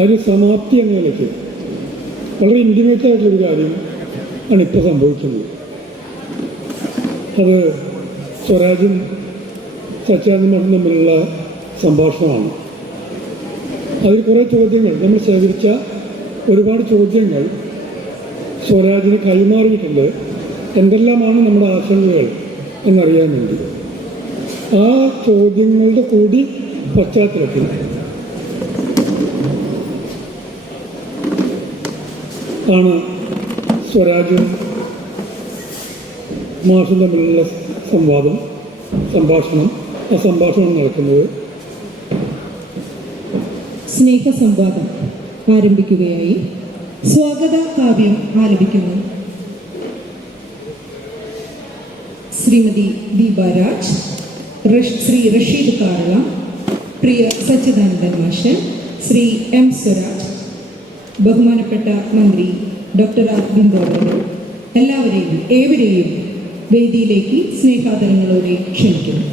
അതിന് സമാപ്തി എന്ന നിലയ്ക്ക് വളരെ ഇൻറ്റിമേറ്റ് ആയിട്ടുള്ളൊരു കാര്യം ആണ് ഇപ്പോൾ സംഭവിക്കുന്നത്. അത് സ്വരാജും സച്ചിദാനന്ദനും തമ്മിലുള്ള സംഭാഷണമാണ്. അതിൽ കുറേ ചോദ്യങ്ങൾ, നമ്മൾ ശേഖരിച്ച ഒരുപാട് ചോദ്യങ്ങൾ സ്വരാജിന് കൈമാറിയിട്ടുണ്ട്. എന്തെല്ലാമാണ് നമ്മുടെ ആശങ്കകൾ എന്നറിയാൻ വേണ്ടി ആ ചോദ്യങ്ങളുടെ കൂടി പശ്ചാത്തലത്തിൽ ആണ് സ്വരാജും മാഷും തമ്മിലുള്ള സംഭാഷണം നടക്കുന്നത്. സ്നേഹസംവാദം ആരംഭിക്കുകയായി. സ്വാഗത കാവ്യം ആലപിക്കുന്നു ശ്രീമതി ദീപ രാജ്, ശ്രീ റഷീദ് കാരള, പ്രിയ സച്ചിദാനന്ദൻ മാഷ്, ശ്രീ എം സ്വരാജ്, ബഹുമാനപ്പെട്ട മന്ത്രി ഡോക്ടർ ആർ ബിന്ദു, ഏവരെയും വേദിയിലേക്ക് സ്നേഹാദരങ്ങളോടെ ക്ഷണിക്കുന്നു.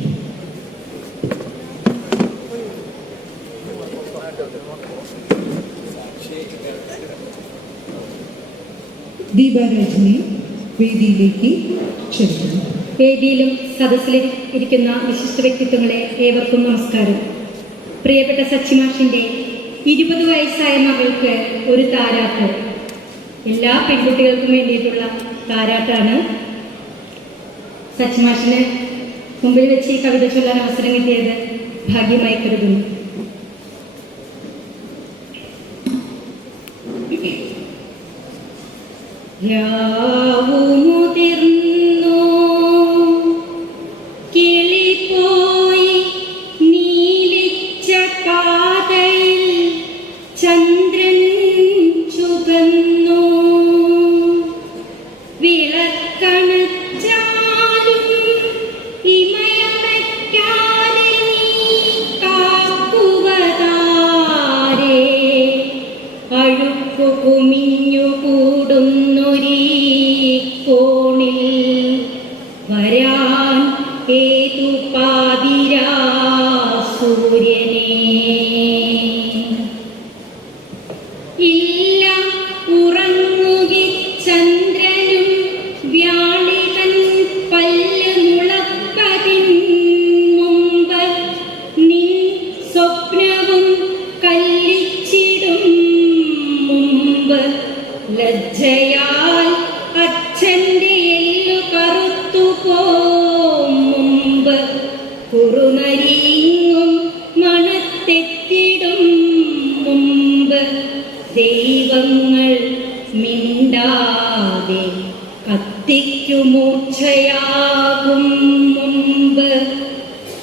ദീപാരാജിനെ വേദിയിലേക്ക് ക്ഷണിക്കുന്നു. വേദിയിലും സദസ്സിലും ഇരിക്കുന്ന വിശിഷ്ട വ്യക്തിത്വങ്ങളെ ഏവർക്കും നമസ്കാരം. പ്രിയപ്പെട്ട സച്ചിമാഷിൻ്റെ 20 വയസ്സായ മകൾക്ക് ഒരു താരാട്ട്, എല്ലാ പെൺകുട്ടികൾക്കും വേണ്ടിയിട്ടുള്ള താരാട്ടാണ്. സച്ചിമാഷിന് മുമ്പിൽ വെച്ച് ഈ കവിത ചൊല്ലാൻ അവസരം കിട്ടിയത് ഭാഗ്യമായി കരുതുന്നു. രാവുമുതിർന്നു കിളിപോയി നീലിച്ച പാതയിൽ ചന്ദ്രൻ ചുവന്നു വിളക്കണച്ചാലും ഇമയമയ്ക്കാതെ നീ കാക്കുവതാരേ അഴുക്കു കുമിഞ്ഞു കൂടുന്നൊരീ കോണിൽ വരാൻ ഏതു പാതിരാ സൂര്യനേ ഇല്ല ഉറങ്ങുകി ചന്ദ്രനും വ്യാളിതൻ പല്ല് മുളപ്പതിൻ മുമ്പ് നിൻ സ്വപ്നവും കല്ലിച്ചിടും മുമ്പ് ലജ്ജയാൽ അച്ഛൻ്റെ എല്ലു കറുത്തുപോം മുമ്പ് കുറുനരിങ്ങും മണത്തെത്തിടും മുമ്പ് ദൈവങ്ങൾ മിണ്ടാതെ കത്തിക്കു മൂർച്ചയാകും മുമ്പ്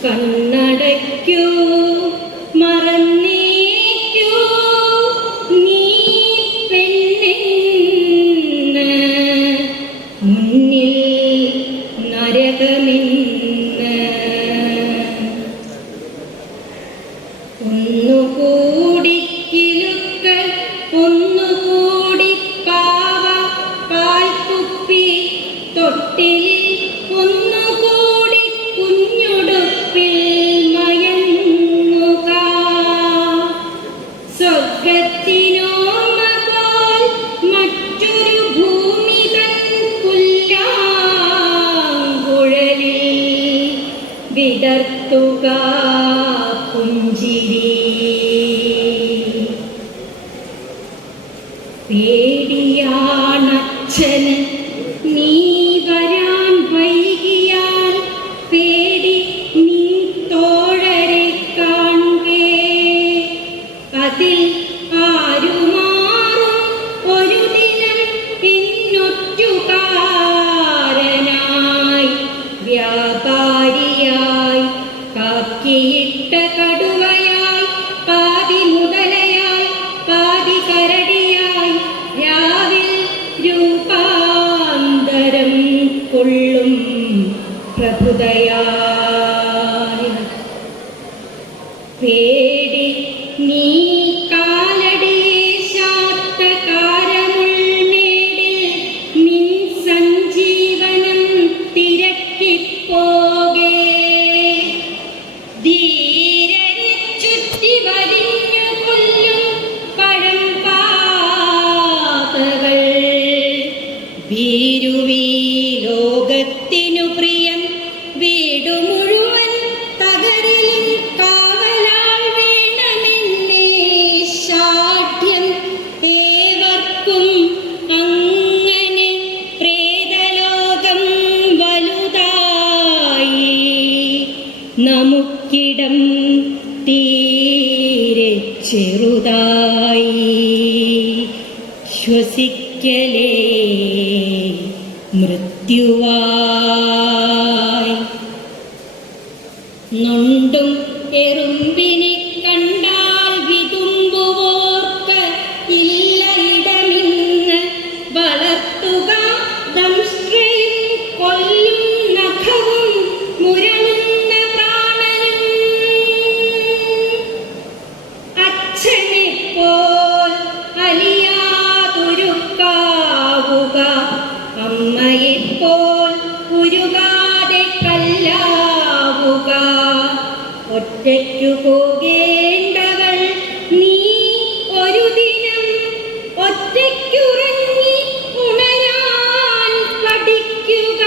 കണ്ണടയ്ക്കൂ മറന്നേക്കൂ നീ പെണ്ണെന്ന് മുന്നിൽ നരകമെന്ന് ഒന്നുകൂടി കിലുക്കൾ ഒന്നുകൂടി പാവ പാൽക്കുപ്പി തൊട്ടിലിൽ ഒന്നുകൂടി കുഞ്ഞുടുപ്പിൽ മയങ്ങുക സ്വർഗത്തിനോർമ്മപോൽ മറ്റൊരു ഭൂമി തൻ പുല്ലാങ്കുഴലിൽ വിടർത്തുക പുഞ്ചിരി പേടിയാണച്ഛന് നീ വരാൻ വൈകിയാൽ പേടി നീ തോഴരെ കാണുകേ അതിൽ ആരുമാറും ഒരു ദിനം പിന്നൊറ്റുകാരനായി വ്യാപാരിയായി കാക്കിയിട്ട കടുവയായി പാതി മുതലയായി പാതി കരടിയായി രാവിൽ രൂപാന്തരം കൊള്ളും പ്രഭുതയായി പേടി നീ കാലടിയെ ശാത്തകാരമുൾമേടിൽ നിൻ സഞ്ജീവനം തിരക്കിപ്പോകേ ധീരരെ ചുറ്റി വലിഞ്ഞു കൊല്ലും പഴ മൂക്കിടം തീരെ ചെറുതായി ശ്വസിക്കലേ മൃത്യുവായി. നൊണ്ടും എറുമ്പിനെ കണ്ടാൽ വിതുമ്പുവോർക്ക് ഇല്ല ഇടമിന്ന് വളർത്തുക ദംഷ്ട്രയും കൊല്ലും നഖവും മുരളുന്ന പ്രാണനും. അച്ഛനെ പോൽ അലിയാതൊരുക്കാവുക, അമ്മയെ പോൽ ഉരുകാതെ കല്ലാവുക. ഒറ്റയ്ക്കു പോകേണ്ടവൾ നീ ഒരു ദിനം ഒറ്റയ്ക്കുറങ്ങി ഉണരാൻ പഠിക്കുക.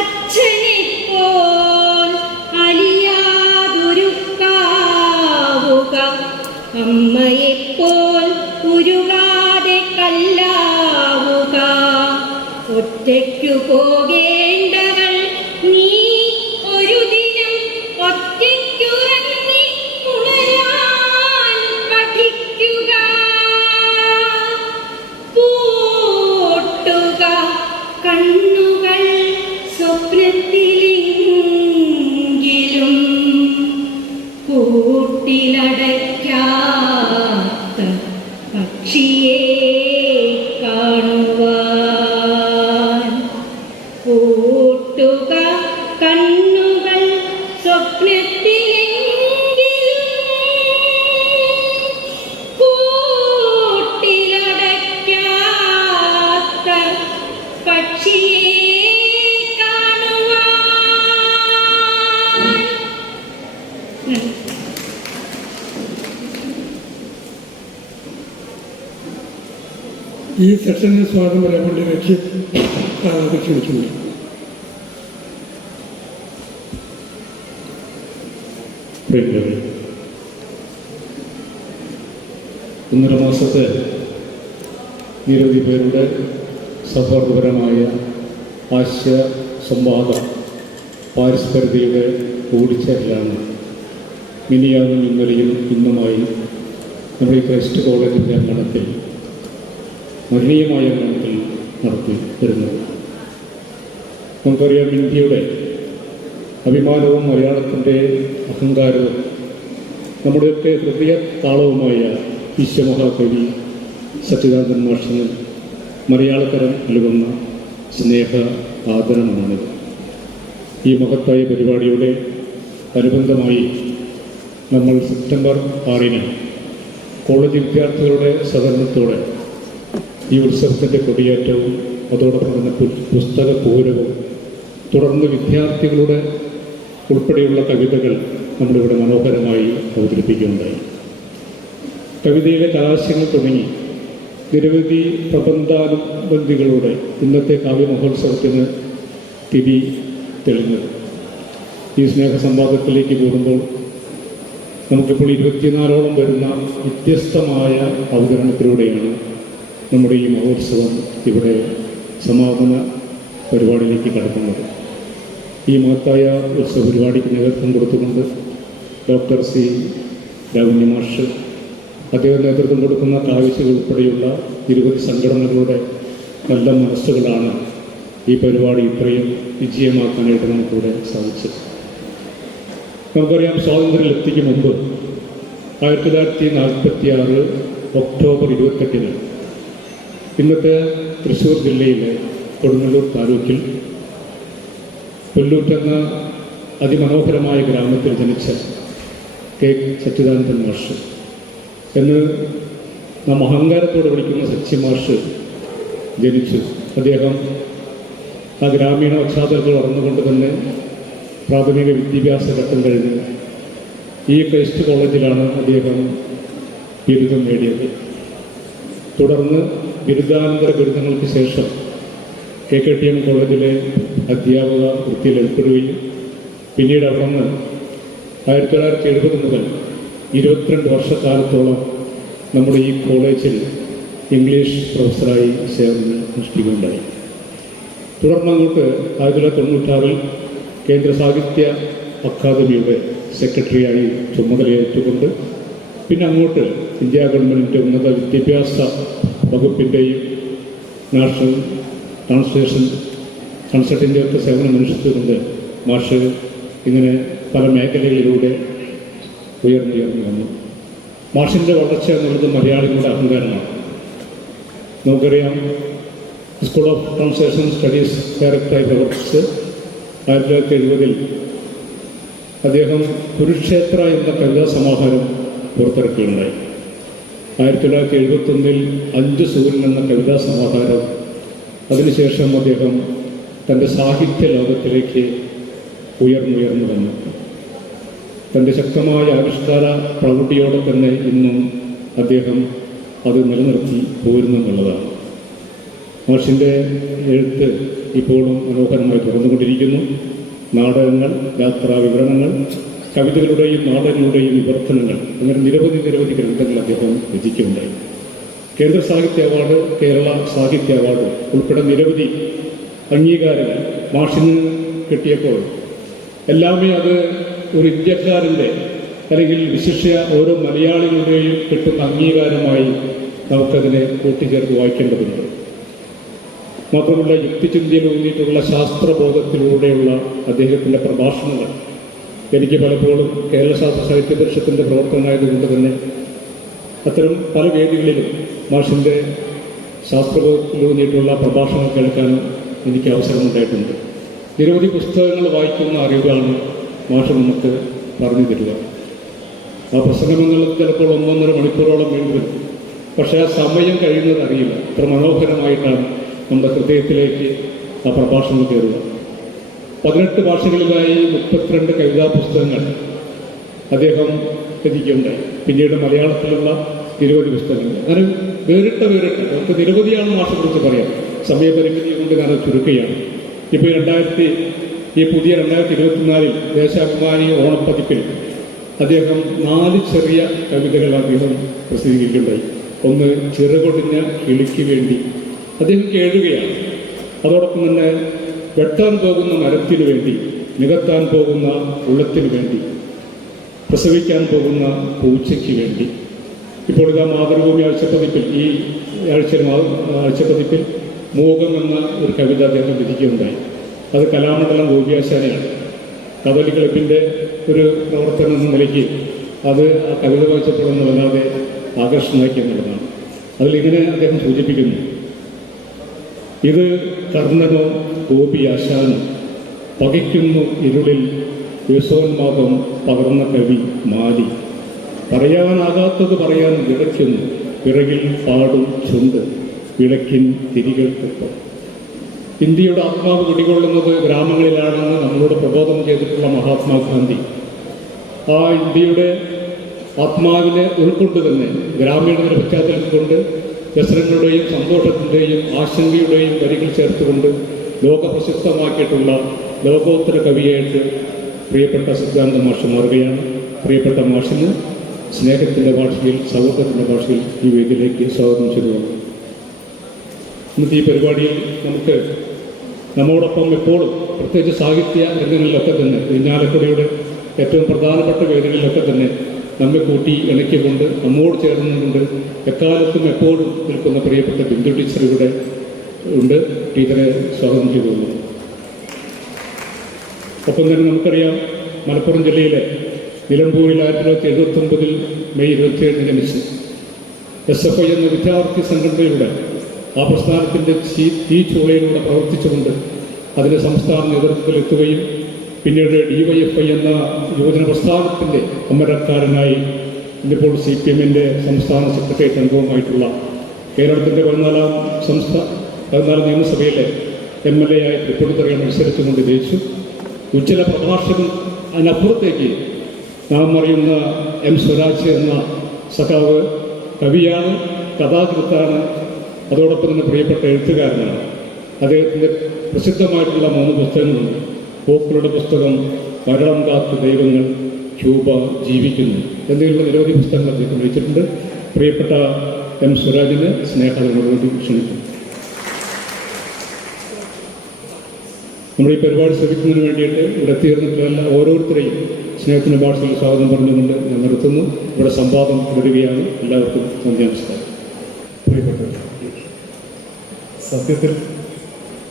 അച്ഛനെ പോൽ അലിയാതൊരുക്കാവുക, അമ്മയെ പോൽ ഉരുകാതെ കല്ലാവുക. ഒറ്റയ്ക്കു പോകേണ്ടവൾ നീ ഒരു ദിനം ഒറ്റയ്ക്കുറങ്ങി ഉണരാൻ പഠിക്കുക. പൂട്ടുക കണ്ണുകൾ സ്വപ്നത്തിലെങ്കിലും കൂട്ടിലടയ്ക്കാത്ത പക്ഷിയെ കാണുവാൻ. പൂട്ടുക കണ്ണുകൾ സ്വപ്നത്തിലെങ്കിലും കൂട്ടിലടയ്ക്കാത്ത പക്ഷിയെ കാണുവാൻ. ഈ സെഷനിൽ സ്വാഗതം പറയാൻ വേണ്ടി ക്ഷണിക്കുന്നു. ഒന്നര മാസത്തെ നിരവധി പേരുടെ സൗഹാർദ്ദപരമായ ആശയ സംവാദ പാരസ്പര്യതയുടെ കൂടിച്ചേരലാണ് മിനിയാന്നും ഇന്നലെയും ഇന്നുമായി നമ്മുടെ ഈ ക്രൈസ്റ്റ് കോളേജിൻ്റെ അങ്കണത്തിൽ മരണീയമായ അങ്കണത്തിൽ നടത്തി വരുന്നത്. നമുക്കറിയാം, ഇന്ത്യയുടെ അഭിമാനവും മലയാളത്തിൻ്റെ അഹങ്കാരവും നമ്മുടെയൊക്കെ ഹൃദയ താളവുമായ വിശ്വമഹാകവി സച്ചിദാനന്ദൻ മാഷിന് മലയാളക്കരം നൽകുന്ന സ്നേഹ ആദരണമാണിത്. ഈ മഹത്തായ പരിപാടിയുടെ അനുബന്ധമായി നമ്മൾ സെപ്റ്റംബർ 6-ന് കോളേജ് വിദ്യാർത്ഥികളുടെ സഹകരണത്തോടെ ഈ ഉത്സവത്തിൻ്റെ കൊടിയേറ്റവും അതോടൊപ്പം തന്നെ പുസ്തക പൂരവും തുടർന്ന് വിദ്യാർത്ഥികളുടെ ഉൾപ്പെടെയുള്ള കവിതകൾ നമ്മളിവിടെ മനോഹരമായി അവതരിപ്പിക്കുകയുണ്ടായി. കവിതയിലെ കലാശങ്ങൾ തുടങ്ങി നിരവധി പ്രബന്ധാനുബന്ധികളുടെ ഇന്നത്തെ കാവ്യമഹോത്സവത്തിന് തിരി തെളിഞ്ഞത്. ഈ സ്നേഹസംവാദത്തിലേക്ക് കൂടുമ്പോൾ നമുക്കിപ്പോൾ 24ഓളം വരുന്ന വ്യത്യസ്തമായ അവതരണത്തിലൂടെയാണ് നമ്മുടെ ഈ മഹോത്സവം ഇവിടെ സമാപന പരിപാടിയിലേക്ക് കടക്കുന്നത്. ഈ മഹത്തായ ഉത്സവ പരിപാടിക്ക് നേതൃത്വം കൊടുത്തുകൊണ്ട് ഡോക്ടർ സി രാഘവന്യ മാഷ്, അദ്ദേഹം നേതൃത്വം കൊടുക്കുന്ന കാഴ്ചകൾ ഉൾപ്പെടെയുള്ള നിരവധി സംഘടനകളുടെ നല്ല മനസ്സുകളാണ് ഈ പരിപാടി ഇത്രയും വിജയമാക്കാനായിട്ട് നമുക്കിവിടെ സാധിച്ചത്. നമുക്കറിയാം, സ്വാതന്ത്ര്യലബ്ധിക്ക് മുമ്പ് 1946 ഒക്ടോബർ 28-ന് ഇന്നത്തെ തൃശ്ശൂർ ജില്ലയിലെ കൊടുങ്ങല്ലൂർ താലൂക്കിൽ പുല്ലൂറ്റെന്ന അതിമനോഹരമായ ഗ്രാമത്തിൽ ജനിച്ച കെ സച്ചിദാനന്ദൻ മാഷ് എന്ന് നാം അഹങ്കാരത്തോടെ വിളിക്കുന്ന സച്ചി മാഷ് ജനിച്ചു. അദ്ദേഹം ആ ഗ്രാമീണ പശ്ചാത്തലത്തിൽ വളർന്നുകൊണ്ട് തന്നെ പ്രാഥമിക വിദ്യാഭ്യാസ ഘട്ടം കഴിഞ്ഞ് ഈ ക്രൈസ്റ്റ് കോളേജിലാണ് അദ്ദേഹം ബിരുദം നേടിയത്. തുടർന്ന് ബിരുദാനന്തര ബിരുദങ്ങൾക്ക് ശേഷം KKTM കോളേജിലെ അധ്യാപക വൃത്തിയിൽ ഏർപ്പെടുകയും പിന്നീട് അവിടെ നിന്ന് 1970 മുതൽ 22 വർഷക്കാലത്തോളം നമ്മുടെ ഈ കോളേജിൽ ഇംഗ്ലീഷ് പ്രൊഫസറായി സേവനം അനുഷ്ഠിക്കുകയുണ്ടായി. തുടർന്ന് അങ്ങോട്ട് 1996-ൽ കേന്ദ്ര സാഹിത്യ അക്കാദമിയുടെ സെക്രട്ടറിയായി ചുമതലയേറ്റുകൊണ്ട് പിന്നെ അങ്ങോട്ട് ഇന്ത്യ ഗവൺമെൻറ്റിൻ്റെ ഉന്നത വിദ്യാഭ്യാസ വകുപ്പിൻ്റെയും നാഷണൽ ട്രാൻസ്ലേഷൻ കൺസൾട്ടിൻ്റെ ഒക്കെ സേവനമനുഷ്ഠിച്ചുകൊണ്ട് മാഷ് ഇങ്ങനെ പല മേഖലകളിലൂടെ ഉയർന്നു വന്നു. മാഷിൻ്റെ വളർച്ച എന്നുള്ളത് മലയാളികളുടെ അഹങ്കാരമാണ്. നമുക്കറിയാം, സ്കൂൾ ഓഫ് ട്രാൻസ്ലേഷൻ സ്റ്റഡീസ് ഡയറക്ടറായി പ്രവർത്തിച്ച് 1970 അദ്ദേഹം കുരുക്ഷേത്ര എന്ന കവിതാ സമാഹാരം പുറത്തിറക്കുകയുണ്ടായി. 1971 5 സൂര്യൻ എന്ന കവിതാ സമാഹാരം. അതിനുശേഷം അദ്ദേഹം തൻ്റെ സാഹിത്യ ലോകത്തിലേക്ക് ഉയർന്നു വന്നു. തൻ്റെ ശക്തമായ ആവിഷ്കാര പ്രവൃത്തിയോടെ തന്നെ ഇന്നും അദ്ദേഹം അത് നിലനിർത്തി പോരുന്നെന്നുള്ളതാണ്. മാഷിൻ്റെ എഴുത്ത് ഇപ്പോഴും മനോഹരമായി തുറന്നുകൊണ്ടിരിക്കുന്നു. നാടകങ്ങൾ, യാത്രാ വിവരണങ്ങൾ, കവിതകളുടെയും നാടകങ്ങളുടെയും വിവർത്തനങ്ങൾ, അങ്ങനെ നിരവധി ഗ്രന്ഥങ്ങൾ അദ്ദേഹം രചിക്കുകയുണ്ടായി. കേന്ദ്ര സാഹിത്യ അവാർഡ്, കേരള സാഹിത്യ അവാർഡ് ഉൾപ്പെടെ നിരവധി അംഗീകാരങ്ങൾ മാഷിന് കിട്ടിയപ്പോൾ എല്ലാമേ അത് ഒരു ഇന്ത്യക്കാരൻ്റെ അല്ലെങ്കിൽ വിശിഷ്യ ഓരോ മലയാളികളുടെയും കിട്ടുന്ന അംഗീകാരമായി നമുക്കതിനെ കൂട്ടിച്ചേർത്ത് വായിക്കേണ്ടതുണ്ട്. മാത്രമല്ല, യുക്തിചിന്തയിൽ ഊന്നിയിട്ടുള്ള ശാസ്ത്രബോധത്തിലൂടെയുള്ള അദ്ദേഹത്തിൻ്റെ പ്രഭാഷണങ്ങൾ എനിക്ക് പലപ്പോഴും കേരള ശാസ്ത്ര സാഹിത്യ പരിഷത്തിൻ്റെ പ്രവർത്തനമായതുകൊണ്ട് തന്നെ അത്തരം പല വേദികളിലും മാഷിൻ്റെ ശാസ്ത്രബോധത്തിലൂന്നിയിട്ടുള്ള പ്രഭാഷണങ്ങൾ കേൾക്കാനും എനിക്ക് അവസരമുണ്ടായിട്ടുണ്ട്. നിരവധി പുസ്തകങ്ങൾ വായിക്കുന്ന അറിവാണ് മാഷ് നമുക്ക് പറഞ്ഞു തരിക. ആ പ്രസംഗങ്ങൾ ചിലപ്പോൾ 1.5 മണിക്കൂറോളം വേണ്ടിവരും. പക്ഷേ ആ സമയം കഴിയുന്നത് അറിയില്ല. അത്ര മനോഹരമായിട്ടാണ് നമ്മുടെ ഹൃദയത്തിലേക്ക് ആ പ്രഭാഷണം കയറുക. 18 ഭാഷകളിലായി 32 കവിതാ പുസ്തകങ്ങൾ അദ്ദേഹം രചിക്കുകയുണ്ടായി. പിന്നീട് മലയാളത്തിലുള്ള നിരവധി പുസ്തകങ്ങൾ. അങ്ങനെ വേറിട്ട നമുക്ക് നിരവധിയാണ് മാഷെക്കുറിച്ച് പറയാം. സമയപരിമിതി കൊണ്ട് ഞാൻ ചുരുക്കുകയാണ്. ഇപ്പോൾ ഈ പുതിയ 2024 ദേശാഭിമാനി ഓണപ്പതിപ്പിൽ അദ്ദേഹം 4 ചെറിയ കവിതകൾ അദ്ദേഹം പ്രസിദ്ധീകരിക്കുകയുണ്ടായി. ഒന്ന് ചിറകൊടിഞ്ഞ കിളിക്ക് വേണ്ടി അദ്ദേഹം കേഴുകയാണ്. അതോടൊപ്പം തന്നെ വെട്ടാൻ പോകുന്ന മരത്തിനു വേണ്ടി, നികത്താൻ പോകുന്ന ഉള്ളത്തിനു വേണ്ടി, പ്രസവിക്കാൻ പോകുന്ന പൂച്ചയ്ക്ക് വേണ്ടി. ഇപ്പോൾ ഇതാ മാതൃഭൂമി ആഴ്ചപ്പതിപ്പിൽ, ഈ ആഴ്ചപ്പതിപ്പിൽ മൂകം എന്ന ഒരു കവിത അദ്ദേഹം രചിക്കുകയുണ്ടായി. അത് കലാമണ്ഡലം ഗോപിയാശാനെയാണ്. കഥകളി ക്ലബിൻ്റെ ഒരു പ്രവർത്തനം എന്ന നിലയ്ക്ക് അത് ആ കവിത വായിച്ചപ്പോഴൊന്നും വല്ലാതെ ആകർഷണമാക്കി എന്നുള്ളതാണ്. അതിലിങ്ങനെ അദ്ദേഹം സൂചിപ്പിക്കുന്നു: ഇത് കർണനോ ഗോപിയാശാനോ പകയ്ക്കുന്നു ഇരുളിൽ വിസോന്മാദം പകർന്ന കവി മാലി. പറയാനാകാത്തത് പറയാൻ വിറയ്ക്കുന്നു പിറകിൽ പാടും ചുണ്ട് വിളക്കിൻ തിരികൾക്കൊപ്പം. ഇന്ത്യയുടെ ആത്മാവ് കുടികൊള്ളുന്നത് ഗ്രാമങ്ങളിലാണെന്ന് നമ്മളോട് പ്രബോധനം ചെയ്തിട്ടുള്ള മഹാത്മാഗാന്ധി ആ ഇന്ത്യയുടെ ആത്മാവിനെ ഉൾക്കൊണ്ട് തന്നെ ഗ്രാമീണരുടെ പശ്ചാത്തലത്തിൽ കൊണ്ട് വ്യസനങ്ങളുടെയും സന്തോഷത്തിൻ്റെയും ആശങ്കയുടെയും വരികൾ ചേർത്തുകൊണ്ട് ലോകപ്രസിദ്ധമാക്കിയിട്ടുള്ള ലോകോത്തര കവിയായിട്ട് പ്രിയപ്പെട്ട സിദ്ധാന്ത മാഷ് മാറുകയാണ്. പ്രിയപ്പെട്ട മാഷിന് സ്നേഹത്തിൻ്റെ ഭാഷയിൽ, സൗഹൃദത്തിൻ്റെ ഭാഷയിൽ ഈ വേദിയിലേക്ക് സ്വാഗതം ചെയ്തു. ഇന്നത്തെ ഈ പരിപാടിയിൽ നമുക്ക് നമ്മോടൊപ്പം എപ്പോഴും, പ്രത്യേകിച്ച് സാഹിത്യ രംഗങ്ങളിലൊക്കെ തന്നെ, ഇരിഞ്ഞാലക്കുടയുടെ ഏറ്റവും പ്രധാനപ്പെട്ട വേദികളിലൊക്കെ തന്നെ നമ്മെ കൂട്ടി ഇണക്കിക്കൊണ്ട്, നമ്മോട് ചേർന്നുകൊണ്ട് എക്കാലത്തും എപ്പോഴും നിൽക്കുന്ന പ്രിയപ്പെട്ട ബിന്ദു ടീച്ചർ ഇവിടെ ഉണ്ട്. ടീച്ചറെ സ്വാഗതം ചെയ്തു. ഒപ്പം തന്നെ നമുക്കറിയാം, മലപ്പുറം ജില്ലയിലെ നിലമ്പൂരിൽ 1979 മെയ് 27 ജനിച്ച് SFI എന്ന വിദ്യാർത്ഥി സംഘടനയുടെ ആ പ്രസ്ഥാനത്തിൻ്റെ ഈ ചുവയിലൂടെ പ്രവർത്തിച്ചുകൊണ്ട് അതിൻ്റെ സംസ്ഥാന നേതൃത്വത്തിലെത്തുകയും പിന്നീട് DYFI എന്ന യുവജന പ്രസ്ഥാനത്തിൻ്റെ അമരക്കാരനായി ഇന്നിപ്പോൾ CPM-ൻ്റെ സംസ്ഥാന സെക്രട്ടേറിയറ്റ് അംഗവുമായിട്ടുള്ള കേരളത്തിൻ്റെ 14 നിയമസഭയിലെ MLA ആയി തൃപ്പൂണിത്തുറയിൽ മത്സരിച്ചുകൊണ്ട് ജയിച്ചു. ഉജ്ജ്വല പ്രഭാഷകൻ. അതിനപ്പുറത്തേക്ക് നാം അറിയുന്ന M. സ്വരാജ് എന്ന സഖാവ് കവിയാണ്, കഥാകൃത്താണ്, അതോടൊപ്പം തന്നെ പ്രിയപ്പെട്ട എഴുത്തുകാരനാണ്. അദ്ദേഹത്തിൻ്റെ പ്രസിദ്ധമായിട്ടുള്ള 3 പുസ്തകങ്ങളുണ്ട്. പൂക്കളുടെ പുസ്തകം, മരണം കാത്തു ദൈവങ്ങൾ, ക്യൂബ ജീവിക്കുന്നു എന്നിങ്ങനെയുള്ള നിരവധി പുസ്തകങ്ങൾ അദ്ദേഹം രചിച്ചിട്ടുണ്ട്. പ്രിയപ്പെട്ട M. സ്വരാജിനെ സ്നേഹത്തോടുകൂടി ക്ഷണിക്കുന്നു. നമ്മുടെ ഈ പരിപാടി ശ്രമിക്കുന്നതിന് വേണ്ടിയിട്ട് ഇവിടെ എത്തിയിരുന്നിട്ടുള്ള ഓരോരുത്തരെയും സ്നേഹത്തിൻ്റെ ഭാഷയിൽ സ്വാഗതം പറഞ്ഞുകൊണ്ട് ഞാൻ നിർത്തുന്നു. ഇവിടെ സംവാദം തുടരുകയാണ്. എല്ലാവർക്കും നന്ദി, നമസ്കാരം. പ്രിയപ്പെട്ടവർ, സത്യത്തിൽ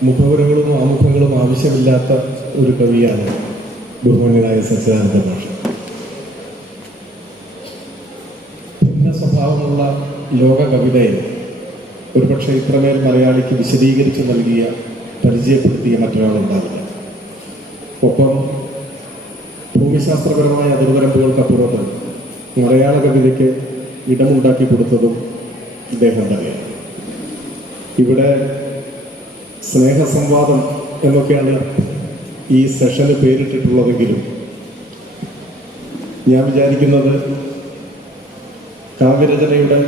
മുഖവരകളും ആമുഖങ്ങളും ആവശ്യമില്ലാത്ത ഒരു കവിയാണ് ബഹുമാന്യനായ സച്ചിദാനന്ദ മാഷ്. ഭിന്ന സ്വഭാവമുള്ള ലോക കവിതയെ ഒരുപക്ഷെ ഇത്രമേൽ മലയാളിക്ക് വിശദീകരിച്ച് നൽകിയ, പരിചയപ്പെടുത്തിയ മറ്റൊരാളുണ്ടാവില്ല. ഒപ്പം ഭൂമിശാസ്ത്രപരമായ അതിർവരമ്പുകൾക്കപ്പുറത്ത് മലയാള കവിതയ്ക്ക് ഇടമുണ്ടാക്കി കൊടുത്തതും ഇദ്ദേഹം തന്നെയാണ്. ഇവിടെ സ്നേഹസംവാദം എന്നൊക്കെയാണ് ഈ സെഷന് പേരിട്ടിട്ടുള്ളതെങ്കിലും ഞാൻ വിചാരിക്കുന്നത് കാവ്യരചനയുടെ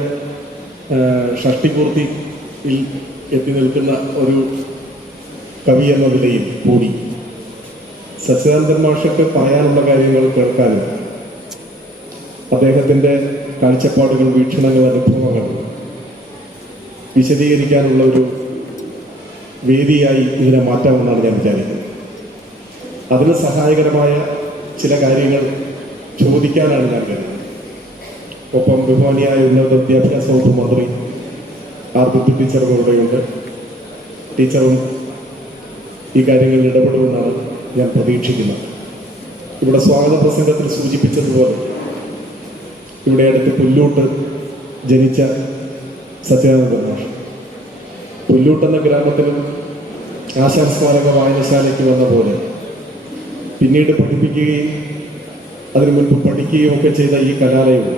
ഷഷ്ടിപൂർത്തിയിൽ എത്തി നിൽക്കുന്ന ഒരു കവി എന്ന നിലയിൽ കൂടി സച്ചിദാനന്ദൻ മാഷക്ക് പറയാനുള്ള കാര്യങ്ങൾ കേൾക്കാനും അദ്ദേഹത്തിൻ്റെ കാഴ്ചപ്പാടുകൾ, വീക്ഷണങ്ങൾ, അനുഭവങ്ങൾ വിശദീകരിക്കാനുള്ള ഒരു വേദിയായി ഇതിനെ മാറ്റാമെന്നാണ് ഞാൻ വിചാരിക്കുന്നത്. അതിന് സഹായകരമായ ചില കാര്യങ്ങൾ ചോദിക്കാനാണ് ഞാൻ കരുതുന്നത്. ഒപ്പം ബഹുമാനിയായ ഉന്നത വിദ്യാഭ്യാസ വകുപ്പ് മന്ത്രി ആർ ബിന്ദു ടീച്ചർ ഇവിടെയുണ്ട്. ടീച്ചറും ഈ കാര്യങ്ങളിൽ ഇടപെടുമെന്നാണ് ഞാൻ പ്രതീക്ഷിക്കുന്നത്. ഇവിടെ സ്വാഗത പ്രസംഗത്തിൽ സൂചിപ്പിച്ചതുപോലെ ഇവിടെ അടുത്ത് പുല്ലൂട്ട് ജനിച്ച സച്ചിദാനന്ദ മാഷ് പുല്ലൂട്ട് എന്ന ഗ്രാമത്തിലും ആശാൻ സ്മാരക വായനശാലയ്ക്ക് വന്ന പോലെ പിന്നീട് പഠിപ്പിക്കുകയും അതിനു മുൻപ് പഠിക്കുകയും ഒക്കെ ചെയ്ത ഈ കലാലയവും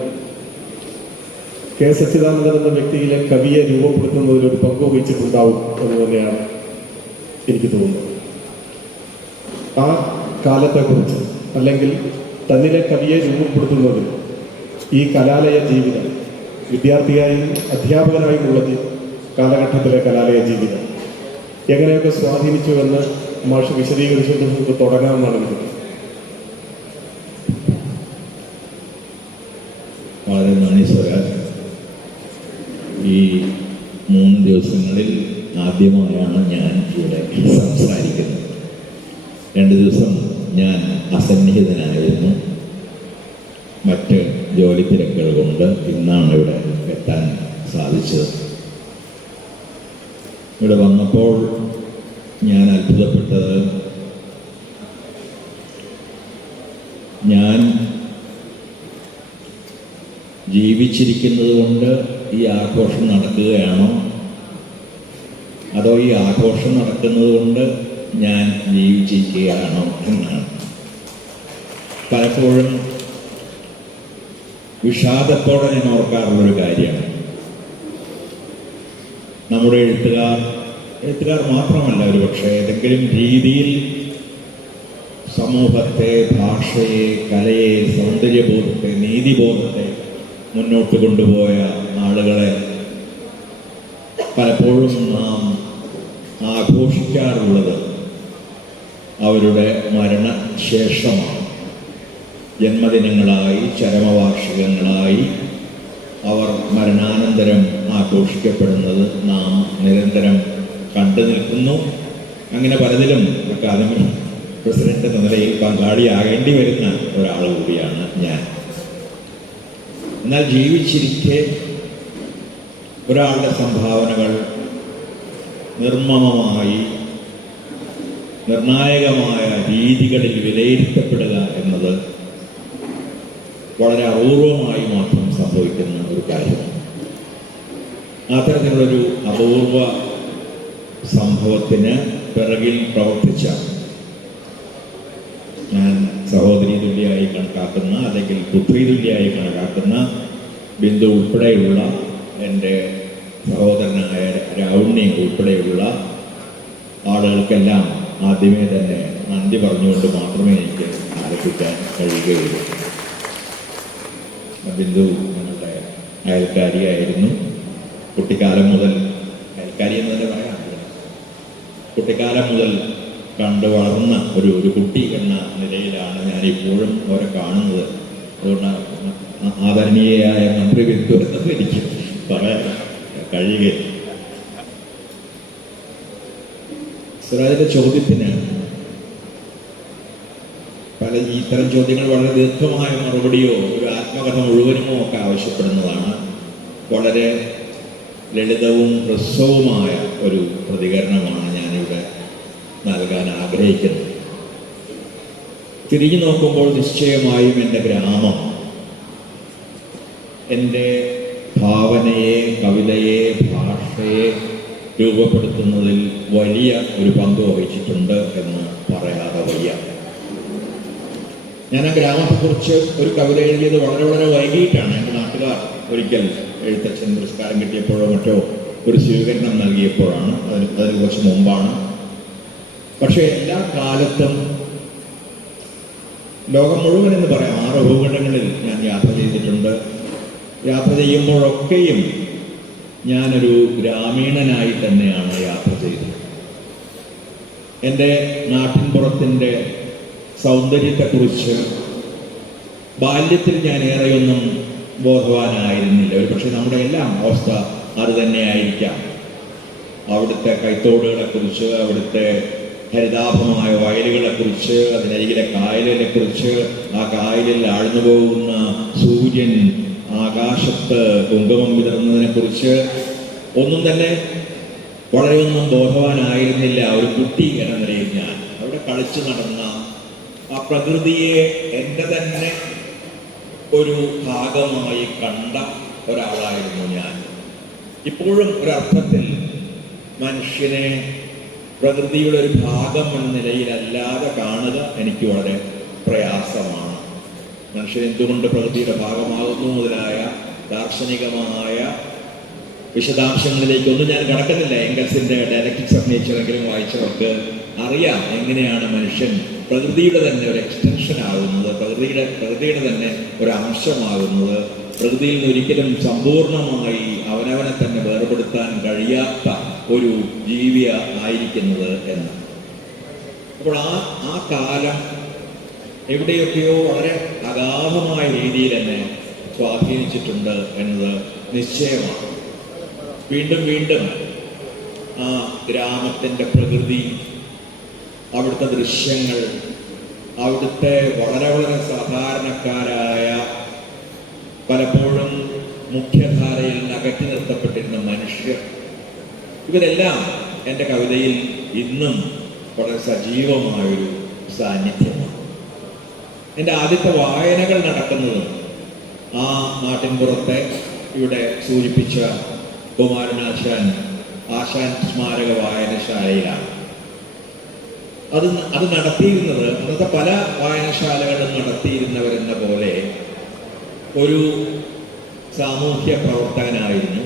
കെ സച്ചിദാനന്ദൻ എന്ന വ്യക്തിയിലെ കവിയെ രൂപപ്പെടുത്തുന്നതിൽ ഒരു പങ്ക് വഹിച്ചിട്ടുണ്ടാവും എന്ന് തന്നെയാണ് എനിക്ക് തോന്നുന്നത്. ആ കാലത്തെക്കുറിച്ച്, അല്ലെങ്കിൽ തന്നിലെ കവിയെ രൂപപ്പെടുത്തുന്നതിൽ ഈ കലാലയ ജീവിതം, വിദ്യാർത്ഥിയായും അധ്യാപകനായുമുള്ള കാലഘട്ടത്തിലെ കലാലയ ജീവിതം എങ്ങനെയൊക്കെ സ്വാധീനിച്ചുവെന്ന് മാഷ് വിശദീകരിച്ചുകൊണ്ട് നമുക്ക് തുടങ്ങാമെന്നാണ് എനിക്ക്. വളരെ നന്ദി സ്വരാജ്. ഈ 3 ദിവസങ്ങളിൽ ആദ്യമായാണ് ഞാൻ ഇവിടെ സംസാരിക്കുന്നത്. 2 ദിവസം ഞാൻ അസന്നിഹിതനായിരുന്നു. മറ്റ് ജോലി തിരക്കുകൾ കൊണ്ട് ഇന്നാണ് ഇവിടെ എത്താൻ സാധിച്ചത്. ഇവിടെ വന്നപ്പോൾ ഞാൻ അത്ഭുതപ്പെട്ടത്, ഞാൻ ജീവിച്ചിരിക്കുന്നത് കൊണ്ട് ഈ ആഘോഷം നടക്കുകയാണോ, അതോ ഈ ആഘോഷം നടക്കുന്നത് കൊണ്ട് ഞാൻ ജീവിച്ചിരിക്കുകയാണോ എന്നാണ്. പലപ്പോഴും വിഷാദത്തോടെ ഞാൻ ഓർക്കാറുള്ളൊരു കാര്യമാണ്, നമ്മുടെ എഴുത്തുകാർ മാത്രമല്ല, ഒരു പക്ഷേ ഏതെങ്കിലും രീതിയിൽ സമൂഹത്തെ, ഭാഷയെ, കലയെ, സൗന്ദര്യബോധത്തെ, നീതിബോധത്തെ മുന്നോട്ട് കൊണ്ടുപോയ ആളുകളെ പലപ്പോഴും നാം ആഘോഷിക്കാറുള്ളത് അവരുടെ മരണശേഷമാണ്. ജന്മദിനങ്ങളായി, ചരമവാർഷികങ്ങളായി അവർ മരണാനന്തരം ആഘോഷിക്കപ്പെടുന്നത് നാം നിരന്തരം കണ്ടു നിൽക്കുന്നു. അങ്ങനെ പലതിലും അക്കാദമി പ്രസിഡന്റ് എന്ന നിലയിൽ പങ്കാളിയാകേണ്ടി വരുന്ന ഒരാൾ കൂടിയാണ് ഞാൻ. എന്നാൽ ജീവിച്ചിരിക്കെ ഒരാളുടെ സംഭാവനകൾ നിർമ്മമമായി, നിർണായകമായ രീതികളിൽ വിലയിരുത്തപ്പെടുക എന്നത് വളരെ അപൂർവമായി മാത്രം സംഭവിക്കുന്ന ഒരു കാര്യമാണ്. അത്തരത്തിലുള്ളൊരു അപൂർവ സംഭവത്തിന് പിറകിൽ പ്രവർത്തിച്ച, ഞാൻ സഹോദരി തുല്യമായി കണക്കാക്കുന്ന, അല്ലെങ്കിൽ പുത്രി തുല്യമായി കണക്കാക്കുന്ന ബിന്ദു ഉൾപ്പെടെയുള്ള എൻ്റെ സഹോദരനായ രാവുണ്ണി ഉൾപ്പെടെയുള്ള ആളുകൾക്കെല്ലാം ആദ്യമേ തന്നെ നന്ദി പറഞ്ഞുകൊണ്ട് മാത്രമേ എനിക്ക് ആരംഭിക്കാൻ കഴിയുകയുള്ളൂ. ബിന്ദു ഞങ്ങളുടെ അയൽക്കാരിയായിരുന്നു. കുട്ടിക്കാലം മുതൽ, അയൽക്കാരി എന്ന് തന്നെ പറയാം, കുട്ടിക്കാലം മുതൽ കണ്ടു വളർന്ന ഒരു കുട്ടി എന്ന നിലയിലാണ് ഞാനിപ്പോഴും അവരെ കാണുന്നത്. അതുകൊണ്ട് ആദരണീയയായ മന്ത്രി ബിന്ദു എന്നത് എനിക്ക് പറയാൻ കഴിയുകയില്ല. സ്വരാജിന്റെ ചോദ്യത്തിന് അല്ലെങ്കിൽ ഇത്തരം ചോദ്യങ്ങൾ വളരെ ദീർഘമായ മറുപടിയോ ഒരു ആത്മകഥ മുഴുവനുമോ ഒക്കെ ആവശ്യപ്പെടുന്നതാണ്. വളരെ ലളിതവും ഹ്രസ്വവുമായ ഒരു പ്രതികരണമാണ് ഞാനിവിടെ നൽകാൻ ആഗ്രഹിക്കുന്നത്. തിരിഞ്ഞു നോക്കുമ്പോൾ നിശ്ചയമായും എൻ്റെ ഗ്രാമം എൻ്റെ ഭാവനയെ, കവിതയെ, ഭാഷയെ രൂപപ്പെടുത്തുന്നതിൽ വലിയ ഒരു പങ്ക് വഹിച്ചിട്ടുണ്ട് എന്ന് പറയാതെ വയ്യ. ഞാൻ ആ ഗ്രാമത്തെക്കുറിച്ച് ഒരു കവിത എഴുതിയത് വളരെ വളരെ വൈകിട്ടാണ്. എൻ്റെ നാട്ടുകാർ ഒരിക്കൽ എഴുത്തച്ഛൻ പുരസ്കാരം കിട്ടിയപ്പോഴോ മറ്റോ ഒരു സ്വീകരണം നൽകിയപ്പോഴാണ്. അതിന് കുറച്ച് മുമ്പാണ്. പക്ഷേ എല്ലാ കാലത്തും ലോകം മുഴുവൻ എന്ന് പറയാം 6 ഭൂഖണ്ഡങ്ങളിൽ ഞാൻ യാത്ര ചെയ്തിട്ടുണ്ട്. യാത്ര ചെയ്യുമ്പോഴൊക്കെയും ഞാനൊരു ഗ്രാമീണനായി തന്നെയാണ് യാത്ര ചെയ്തത്. എൻ്റെ നാട്ടിൻപുറത്തിൻ്റെ സൗന്ദര്യത്തെക്കുറിച്ച് ബാല്യത്തിൽ ഞാൻ ഏറെയൊന്നും ബോധവാനായിരുന്നില്ല. ഒരു പക്ഷേ നമ്മുടെ എല്ലാം അവസ്ഥ അത് തന്നെയായിരിക്കാം. അവിടുത്തെ കൈത്തോടുകളെക്കുറിച്ച്, അവിടുത്തെ ഹരിതാഭമായ വയലുകളെക്കുറിച്ച്, അതിനരികിലെ കായലിനെക്കുറിച്ച്, ആ കായലിൽ ആഴ്ന്നു പോകുന്ന സൂര്യൻ, ആകാശത്ത് കുങ്കുമം വിതറുന്നതിനെക്കുറിച്ച് ഒന്നും തന്നെ വളരെയൊന്നും ബോധവാനായിരുന്നില്ല. ഒരു കുട്ടി എന്ന നിലയിൽ ഞാൻ അവിടെ കളിച്ചു നടന്ന ആ പ്രകൃതിയെ എൻ്റെ തന്നെ ഒരു ഭാഗമായി കണ്ട ഒരാളായിരുന്നു ഞാൻ. ഇപ്പോഴും ഒരർത്ഥത്തിൽ മനുഷ്യനെ പ്രകൃതിയുടെ ഒരു ഭാഗം എന്ന നിലയിലല്ലാതെ കാണുക എനിക്ക് വളരെ പ്രയാസമാണ്. മനുഷ്യൻ എന്തുകൊണ്ട് പ്രകൃതിയുടെ ഭാഗമാകുന്നു മുതലായ ദാർശനികമായ വിശദാംശങ്ങളിലേക്കൊന്നും ഞാൻ കടക്കുന്നില്ല. എംഗൽസിന്റെ ഡയലക്റ്റിക്സ് ഓഫ് നേച്ചർ എങ്കിലും വായിച്ചവർക്ക് അറിയാം എങ്ങനെയാണ് മനുഷ്യൻ പ്രകൃതിയുടെ തന്നെ ഒരു എക്സ്റ്റൻഷൻ ആകുന്നത്, പ്രകൃതിയുടെ തന്നെ ഒരു അംശമാകുന്നത്, പ്രകൃതിയിൽ നിന്ന് ഒരിക്കലും സമ്പൂർണമായി അവനവനെ തന്നെ വേർപെടുത്താൻ കഴിയാത്ത ഒരു ജീവിയ ആയിരിക്കുന്നത് എന്ന്. അപ്പോൾ ആ കാലം എവിടെയൊക്കെയോ വളരെ അഗാധമായ രീതിയിൽ എന്നെ സ്വാധീനിച്ചിട്ടുണ്ട് എന്നത് നിശ്ചയമാണ്. വീണ്ടും വീണ്ടും ആ ഗ്രാമത്തിൻ്റെ പ്രകൃതി, അവിടുത്തെ ദൃശ്യങ്ങൾ, അവിടുത്തെ വളരെ വളരെ സാധാരണക്കാരായ, പലപ്പോഴും മുഖ്യധാരയിൽ നിന്ന് അകറ്റി നിർത്തപ്പെട്ടിരുന്ന മനുഷ്യർ, ഇവരെല്ലാം എൻ്റെ കവിതയിൽ ഇന്നും വളരെ സജീവമായൊരു സാന്നിധ്യമാണ്. എൻ്റെ ആദ്യത്തെ വായനകൾ നടക്കുന്നത് ആ നാട്ടിൻപുറത്തെ ഇവിടെ സൂചിപ്പിച്ച കുമാരനാശാൻ ആശാൻ സ്മാരക വായനശാലയിലാണ്. അത് നടത്തിയിരുന്നത് അന്നത്തെ പല വായനശാലകളും നടത്തിയിരുന്നവരെന്ന പോലെ ഒരു സാമൂഹ്യ പ്രവർത്തകനായിരുന്നു.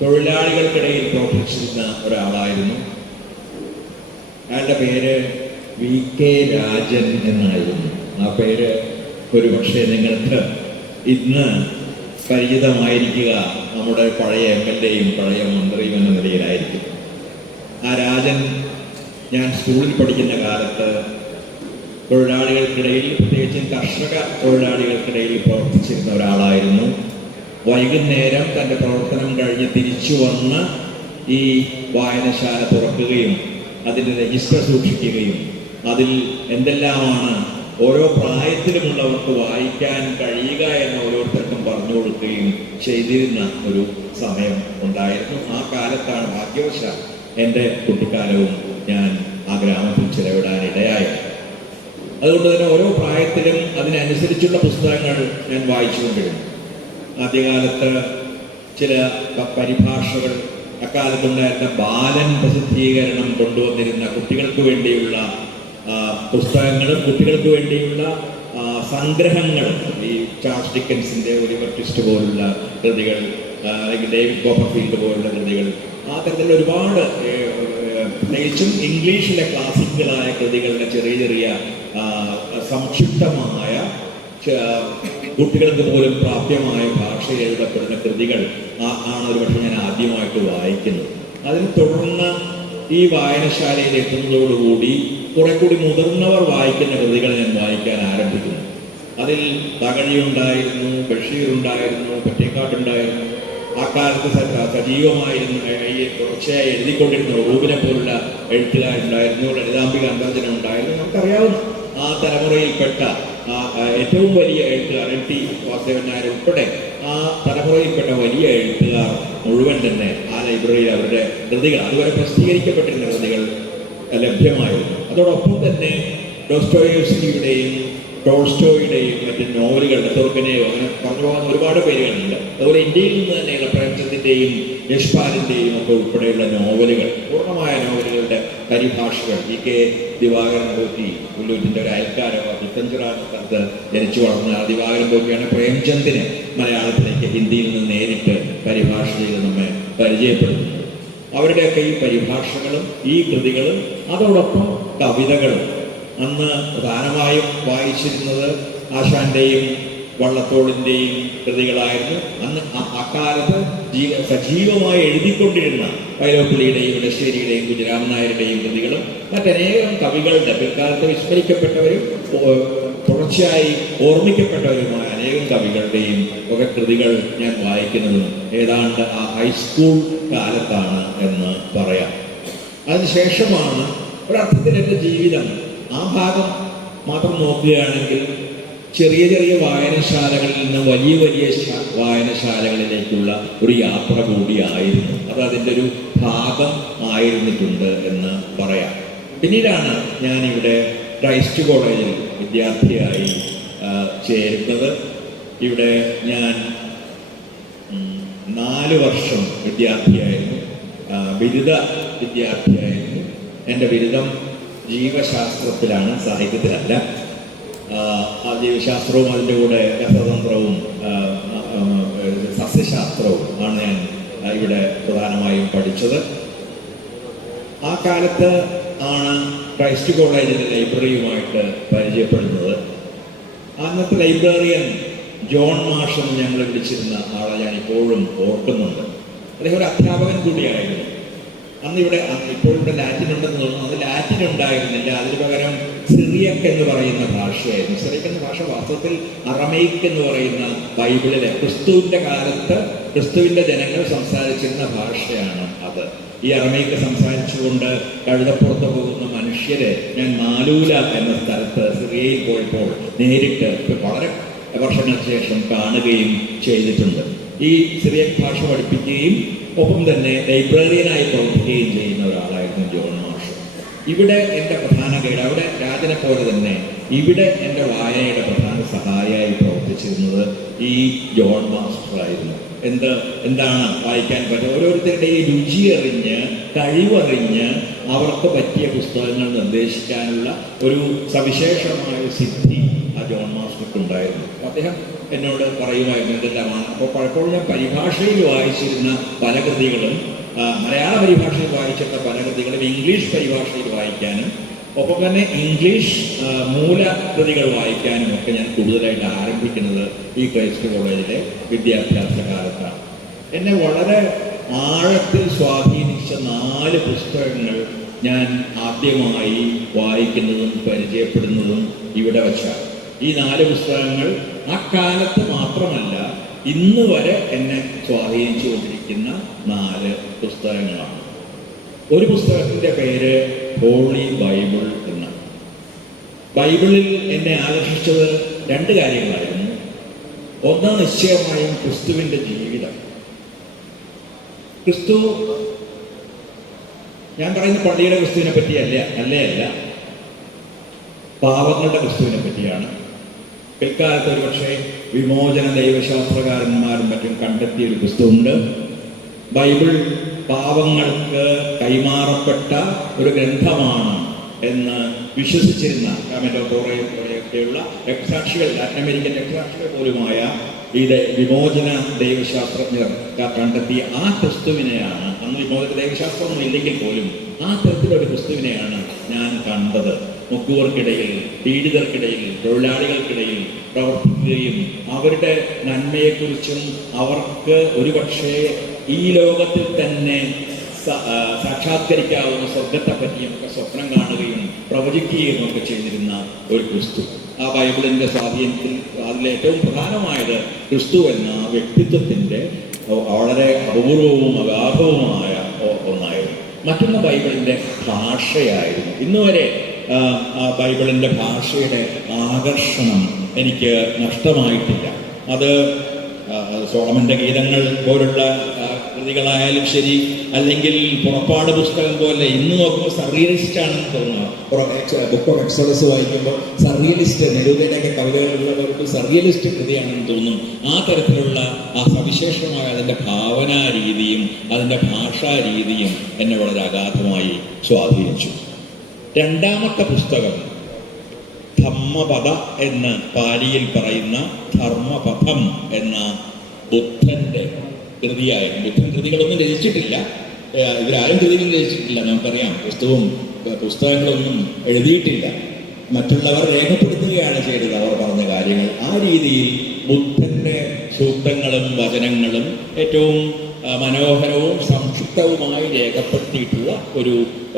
തൊഴിലാളികൾക്കിടയിൽ പ്രവർത്തിച്ചിരുന്ന ഒരാളായിരുന്നു. അയാളുടെ പേര് VK രാജൻ എന്നായിരുന്നു. ആ പേര് ഒരുപക്ഷെ നിങ്ങൾക്ക് ഇന്ന് പരിചിതമായിരിക്കുക നമ്മുടെ പഴയ MLA-യും പഴയ മന്ത്രിയും എന്ന നിലയിലായിരിക്കും. ആ രാജൻ ഞാൻ സ്കൂളിൽ പഠിക്കുന്ന കാലത്ത് തൊഴിലാളികൾക്കിടയിൽ, പ്രത്യേകിച്ചും കർഷക തൊഴിലാളികൾക്കിടയിൽ പ്രവർത്തിച്ചിരുന്ന ഒരാളായിരുന്നു. വൈകുന്നേരം തൻ്റെ പ്രവർത്തനം കഴിഞ്ഞ് തിരിച്ചു വന്ന് ഈ വായനശാല തുറക്കുകയും അതിൻ്റെ രജിസ്റ്റർ സൂക്ഷിക്കുകയും അതിൽ എന്തെല്ലാമാണ് ഓരോ പ്രായത്തിലുമുള്ളവർക്ക് വായിക്കാൻ കഴിയുക എന്ന് ഓരോരുത്തർക്കും പറഞ്ഞു കൊടുക്കുകയും ചെയ്തിരുന്ന ഒരു സമയം ഉണ്ടായിരുന്നു. ആ കാലത്താണ് ഭാഗ്യവശാൽ എൻ്റെ കുട്ടിക്കാലവും ഞാൻ ആ ഗ്രാമത്തിൽ ചിലവിടാനിടയായത്. അതുകൊണ്ട് തന്നെ ഓരോ പ്രായത്തിലും അതിനനുസരിച്ചുള്ള പുസ്തകങ്ങൾ ഞാൻ വായിച്ചുകൊണ്ടിരുന്നു. ആദ്യകാലത്ത് ചില പരിഭാഷകൾ, അക്കാലത്തുണ്ടായിരുന്ന ബാലൻ പ്രസിദ്ധീകരണം കൊണ്ടുവന്നിരുന്ന കുട്ടികൾക്ക് വേണ്ടിയുള്ള പുസ്തകങ്ങളും കുട്ടികൾക്ക് വേണ്ടിയുള്ള സംഗ്രഹങ്ങളും, ഈ ചാൾസ് ഡിക്കൻസിൻ്റെ ഒലിവർ ട്വിസ്റ്റ് പോലുള്ള കൃതികൾ, അല്ലെങ്കിൽ ഡേവിഡ് കോപ്പർഫീൽഡ് പോലുള്ള കൃതികൾ, ആ തരത്തിലുള്ള ഒരുപാട് പ്രത്യേകിച്ചും ഇംഗ്ലീഷിലെ ക്ലാസിക്കുകളായ കൃതികളുടെ ചെറിയ ചെറിയ സംക്ഷിപ്തമായ കുട്ടികൾക്ക് പോലും പ്രാപ്യമായ ഭാഷയിൽ എഴുതപ്പെടുന്ന കൃതികൾ ആണ് ഒരുപക്ഷെ ഞാൻ ആദ്യമായിട്ട് വായിക്കുന്നത്. അതിനെ തുടർന്ന് ഈ വായനശാലയിൽ എത്തുന്നതോടുകൂടി കുറെ കൂടി മുതിർന്നവർ വായിക്കുന്ന കൃതികൾ ഞാൻ വായിക്കാൻ ആരംഭിക്കുന്നു. അതിൽ തകഴി ഉണ്ടായിരുന്നു, ബഷീർ ഉണ്ടായിരുന്നു, പൊറ്റേക്കാട്ടുണ്ടായിരുന്നു. ആ കാലത്ത് സജീവമായിരുന്നു, തുടർച്ചയായി എഴുതിക്കൊണ്ടിരുന്ന റൂബിനെ പോലുള്ള എഴുത്തുകാരുണ്ടായിരുന്നു, ലളിതാംബിക അന്തർജനം ഉണ്ടായിരുന്നു. നമുക്കറിയാവുന്ന ആ തലമുറയിൽപ്പെട്ട ഏറ്റവും വലിയ എഴുത്തുകാർ LT വാസുദേവൻ നായർ ഉൾപ്പെടെ ആ തലമുറയിൽപ്പെട്ട വലിയ എഴുത്തുകാർ മുഴുവൻ തന്നെ ആ ലൈബ്രറിയിൽ അവരുടെ കൃതികൾ, അതുവരെ പ്രസിദ്ധീകരിക്കപ്പെട്ടിരുന്ന കൃതികൾ ലഭ്യമായിരുന്നു. അതോടൊപ്പം തന്നെ ഡോസ്റ്റോയേവ്സ്കിയുടെയും ടോൾസ്റ്റോയുടെയും മറ്റ് നോവലുകളുടെ തുർക്കനെയോ അങ്ങനെ പറഞ്ഞു പോകുന്ന ഒരുപാട് പേരുകളുണ്ട്. അതുപോലെ ഇന്ത്യയിൽ നിന്ന് തന്നെയുള്ള പ്രേംചന്ദിൻ്റെയും യശ്പാലിൻ്റെയും ഒക്കെ ഉൾപ്പെടെയുള്ള നോവലുകൾ, പൂർണ്ണമായ നോവലുകളുടെ പരിഭാഷകൾ EK ദിവാകരൻ പോറ്റി, പുല്ലൂറ്റിൻ്റെ ഒരു അയൽക്കാരോ പുത്തഞ്ചിറാത്ത് ജനിച്ചു വളർന്ന ദിവാകരൻ പോറ്റിയാണ് പ്രേംചന്ദിനെ മലയാളത്തിലേക്ക് ഹിന്ദിയിൽ നിന്ന് നേരിട്ട് പരിഭാഷ ചെയ്ത് നമ്മെ പരിചയപ്പെടുത്തുന്നത്. അവരുടെയൊക്കെ ഈ പരിഭാഷകളും ഈ കൃതികളും അതോടൊപ്പം കവിതകളും അന്ന് പ്രധാനമായും വായിച്ചിരുന്നത് ആശാന്റെയും വള്ളത്തോളിൻ്റെയും കൃതികളായിരുന്നു. അന്ന് അക്കാലത്ത് സജീവമായി എഴുതിക്കൊണ്ടിരുന്ന വൈലോപ്പിള്ളിയുടെയും ഇടശ്ശേരിയുടെയും കുഞ്ഞിരാമൻ നായരുടെയും കൃതികളും മറ്റനേകം കവികളുടെ പിൽക്കാലത്ത് വിസ്മരിക്കപ്പെട്ടവരും തുടർച്ചയായി ഓർമ്മിക്കപ്പെട്ടവരുമായ അനേകം കവികളുടെയും ഒക്കെ കൃതികൾ ഞാൻ വായിക്കുന്നതും ഏതാണ്ട് ആ ഹൈസ്കൂൾ കാലത്താണ് എന്ന് പറയാം. അതിനുശേഷമാണ് ഒരർത്ഥത്തിൽ എൻ്റെ ജീവിതം ആ ഭാഗം മാത്രം നോക്കുകയാണെങ്കിൽ ചെറിയ ചെറിയ വായനശാലകളിൽ നിന്ന് വലിയ വലിയ വായനശാലകളിലേക്കുള്ള ഒരു യാത്ര കൂടിയായിരുന്നു. അത് അതിൻ്റെ ഒരു ഭാഗം ആയിരുന്നിട്ടുണ്ട് എന്ന് പറയാം. പിന്നീടാണ് ഞാനിവിടെ ക്രൈസ്റ്റ് കോളേജിൽ വിദ്യാർത്ഥിയായി ചേരുന്നത്. ഇവിടെ ഞാൻ 4 വർഷം വിദ്യാർത്ഥിയായിരുന്നു, ബിരുദ വിദ്യാർത്ഥിയായിരുന്നു. എൻ്റെ ബിരുദം ജീവശാസ്ത്രത്തിലാണ്, സാഹിത്യത്തിലല്ല. ആ ജീവശാസ്ത്രവും അതിൻ്റെ കൂടെ രസതന്ത്രവും സസ്യശാസ്ത്രവും ആണ് ഞാൻ ഇവിടെ പ്രധാനമായും പഠിച്ചത്. ആ കാലത്ത് ആണ് ക്രൈസ്റ്റ് കോളേജിലെ ലൈബ്രറിയുമായിട്ട് പരിചയപ്പെടുന്നത്. അന്നത്തെ ലൈബ്രറിയൻ ജോൺ മാഷ് എന്ന് ഞങ്ങൾ വിളിച്ചിരുന്ന ആളെ ഞാൻ ഇപ്പോഴും ഓർക്കുന്നുണ്ട്. അദ്ദേഹം ഒരു അധ്യാപകൻ കൂടിയായിരുന്നു. അന്നിവിടെ ഇപ്പോഴിവിടെ ലാറ്റിൻ ഉണ്ടെന്ന് തോന്നുന്നു. അത് ലാറ്റിൻ ഉണ്ടായിരുന്നില്ല, അതിന് പകരം സിറിയക് എന്ന് പറയുന്ന ഭാഷയായിരുന്നു. സിറിയക് എന്ന ഭാഷ വാസ്തവത്തിൽ അറമൈക്ക് എന്ന് പറയുന്ന ബൈബിളിലെ ക്രിസ്തുവിൻ്റെ കാലത്ത് ക്രിസ്തുവിൻ്റെ ജനങ്ങൾ സംസാരിച്ചിരുന്ന ഭാഷയാണ് അത്. ഈ അറമൈക്ക് സംസാരിച്ചുകൊണ്ട് കഴുതപ്പുറത്ത് പോകുന്ന മനുഷ്യരെ ഞാൻ മാലൂല എന്ന സ്ഥലത്ത് സിറിയയിൽ പോയപ്പോൾ നേരിട്ട് വളരെ വർഷങ്ങൾക്ക് ശേഷം കാണുകയും ചെയ്തിട്ടുണ്ട്. ഈ സിറിയക് ഭാഷ പഠിപ്പിക്കുകയും ഒപ്പം തന്നെ ലൈബ്രറിയനായി പ്രവർത്തിക്കുകയും ചെയ്യുന്ന ഒരാളായിരുന്നു ജോൺ മാഷ്. ഇവിടെ എൻ്റെ പ്രധാന ഗൈഡ്, അവിടെ രാജനെ പോലെ തന്നെ ഇവിടെ എൻ്റെ വായനയുടെ പ്രധാന സഹായിയായി പ്രവർത്തിച്ചിരുന്നത് ഈ ജോൺ മാസ്റ്ററായിരുന്നു. എന്താണ് വായിക്കാൻ പറ്റുക, ഓരോരുത്തരുടെ ഈ രുചി അറിഞ്ഞ് കഴിവറിഞ്ഞ് അവർക്ക് പറ്റിയ പുസ്തകങ്ങൾ നിർദ്ദേശിക്കാനുള്ള ഒരു സവിശേഷമായ സിദ്ധി ആ ജോൺ മാസ്റ്റർക്ക് ഉണ്ടായിരുന്നു. അദ്ദേഹം എന്നോട് പറയുമായിരുന്നു എന്തെല്ലാമാണ്. അപ്പോൾ പലപ്പോഴും ഞാൻ പരിഭാഷയിൽ വായിച്ചിരുന്ന പല കൃതികളും, മലയാള പരിഭാഷയിൽ വായിച്ചിരുന്ന പല കൃതികളും ഇംഗ്ലീഷ് പരിഭാഷയിൽ വായിക്കാനും ഒപ്പം തന്നെ ഇംഗ്ലീഷ് മൂലകൃതികൾ വായിക്കാനും ഒക്കെ ഞാൻ കൂടുതലായിട്ട് ആരംഭിക്കുന്നത് ഈ ക്രൈസ്റ്റ് കോളേജിലെ വിദ്യാഭ്യാസ കാലത്താണ്. എന്നെ വളരെ ആഴത്തിൽ സ്വാധീനിച്ച 4 പുസ്തകങ്ങൾ ഞാൻ ആദ്യമായി വായിക്കുന്നതും പരിചയപ്പെടുന്നതും ഇവിടെ വച്ചാണ്. ഈ 4 പുസ്തകങ്ങൾ അക്കാലത്ത് മാത്രമല്ല ഇന്ന് വരെ എന്നെ സ്വാധീനിച്ചുകൊണ്ടിരിക്കുന്ന 4 പുസ്തകങ്ങളാണ്. ഒരു പുസ്തകത്തിൻ്റെ പേര് ഹോളി ബൈബിൾ എന്നാണ്. ബൈബിളിൽ എന്നെ ആകർഷിച്ചത് 2 കാര്യങ്ങളായിരുന്നു. ഒന്ന് നിശ്ചയമായും ക്രിസ്തുവിൻ്റെ ജീവിതം. ക്രിസ്തു, ഞാൻ പറയുന്ന പള്ളിയുടെ ക്രിസ്തുവിനെ പറ്റിയല്ല, അല്ല പാവങ്ങളുടെ ക്രിസ്തുവിനെ പറ്റിയാണ്. പിൽക്കാലത്ത് ഒരുപക്ഷെ വിമോചന ദൈവശാസ്ത്രകാരന്മാരും മറ്റും കണ്ടെത്തിയ ഒരു പുസ്തകമുണ്ട്. ബൈബിൾ പാവങ്ങൾക്ക് കൈമാറപ്പെട്ട ഒരു ഗ്രന്ഥമാണ് എന്ന് വിശ്വസിച്ചിരുന്ന പോലെയൊക്കെയുള്ള രക്തസാക്ഷികൾ, ലാറ്റിൻ അമേരിക്കൻ രക്തസാക്ഷികൾ പോലുമായ ഇത് വിമോചന ദൈവശാസ്ത്രജ്ഞർ കണ്ടെത്തിയ ആ ക്രിസ്തുവിനെയാണ്, അന്ന് വിമോചന ദൈവശാസ്ത്രമൊന്നും ഇല്ലെങ്കിൽ പോലും ആ തരത്തിലൊരു ക്രിസ്തുവിനെയാണ് ഞാൻ കണ്ടത്. മുക്കുവർക്കിടയിൽ, പീഡിതർക്കിടയിൽ, തൊഴിലാളികൾക്കിടയിൽ പ്രവർത്തിക്കുകയും അവരുടെ നന്മയെക്കുറിച്ചും അവർക്ക് ഒരുപക്ഷെ ഈ ലോകത്തിൽ തന്നെ സാക്ഷാത്കരിക്കാവുന്ന സ്വർഗത്തെ പറ്റിയും ഒക്കെ സ്വപ്നം കാണുകയും പ്രവചിക്കുകയും ഒക്കെ ചെയ്തിരുന്ന ഒരു ക്രിസ്തു. ആ ബൈബിളിൻ്റെ സ്വാധീനത്തിൽ അതിലേറ്റവും പ്രധാനമായത് ക്രിസ്തു എന്ന വ്യക്തിത്വത്തിൻ്റെ വളരെ അപൂർവവും അഗാധവുമായ ഒന്നായിരുന്നു. മറ്റൊന്ന് ബൈബിളിൻ്റെ ഭാഷയായിരുന്നു. ഇന്നുവരെ ബൈബിളിൻ്റെ ഭാഷയുടെ ആകർഷണം എനിക്ക് നഷ്ടമായിട്ടില്ല. അത് സോളമൻ്റെ ഗീതങ്ങൾ പോലുള്ള കൃതികളായാലും ശരി, അല്ലെങ്കിൽ പുറപ്പാട് പുസ്തകം പോലെ ഇന്ന് നോക്കുമ്പോൾ സർറിയലിസ്റ്റ് ആണെന്ന് തോന്നുന്നു. ബുക്ക് ഓഫ് എക്സോഡസ് വായിക്കുമ്പോൾ സർറിയലിസ്റ്റ്, നെരൂദയുടെയൊക്കെ കവിതകളുള്ളവർക്ക് സർറിയലിസ്റ്റ് കൃതിയാണെന്ന് തോന്നും. ആ തരത്തിലുള്ള ആ സവിശേഷമായ അതിൻ്റെ ഭാവനാ രീതിയും അതിൻ്റെ ഭാഷാ രീതിയും എന്നെ വളരെ അഗാധമായി സ്വാധീനിച്ചു. രണ്ടാമത്തെ പുസ്തകം ധമ്മപദ എന്ന് പാലിയിൽ പറയുന്ന ധർമ്മപഥം എന്ന ബുദ്ധൻ്റെ കൃതിയായിരുന്നു. ബുദ്ധൻ കൃതികളൊന്നും രചിച്ചിട്ടില്ല, ഇവരാരും കൃതികൾ രചിച്ചിട്ടില്ല, നമുക്കറിയാം. പുസ്തകങ്ങളൊന്നും എഴുതിയിട്ടില്ല, മറ്റുള്ളവർ രേഖപ്പെടുത്തുകയാണ് ചെയ്തത് അവർ പറഞ്ഞ കാര്യങ്ങൾ. ആ രീതിയിൽ ബുദ്ധൻ്റെ സൂക്തങ്ങളും വചനങ്ങളും ഏറ്റവും മനോഹരവും സംക്ഷിപ്തവുമായി രേഖപ്പെടുത്തിയിട്ടുള്ള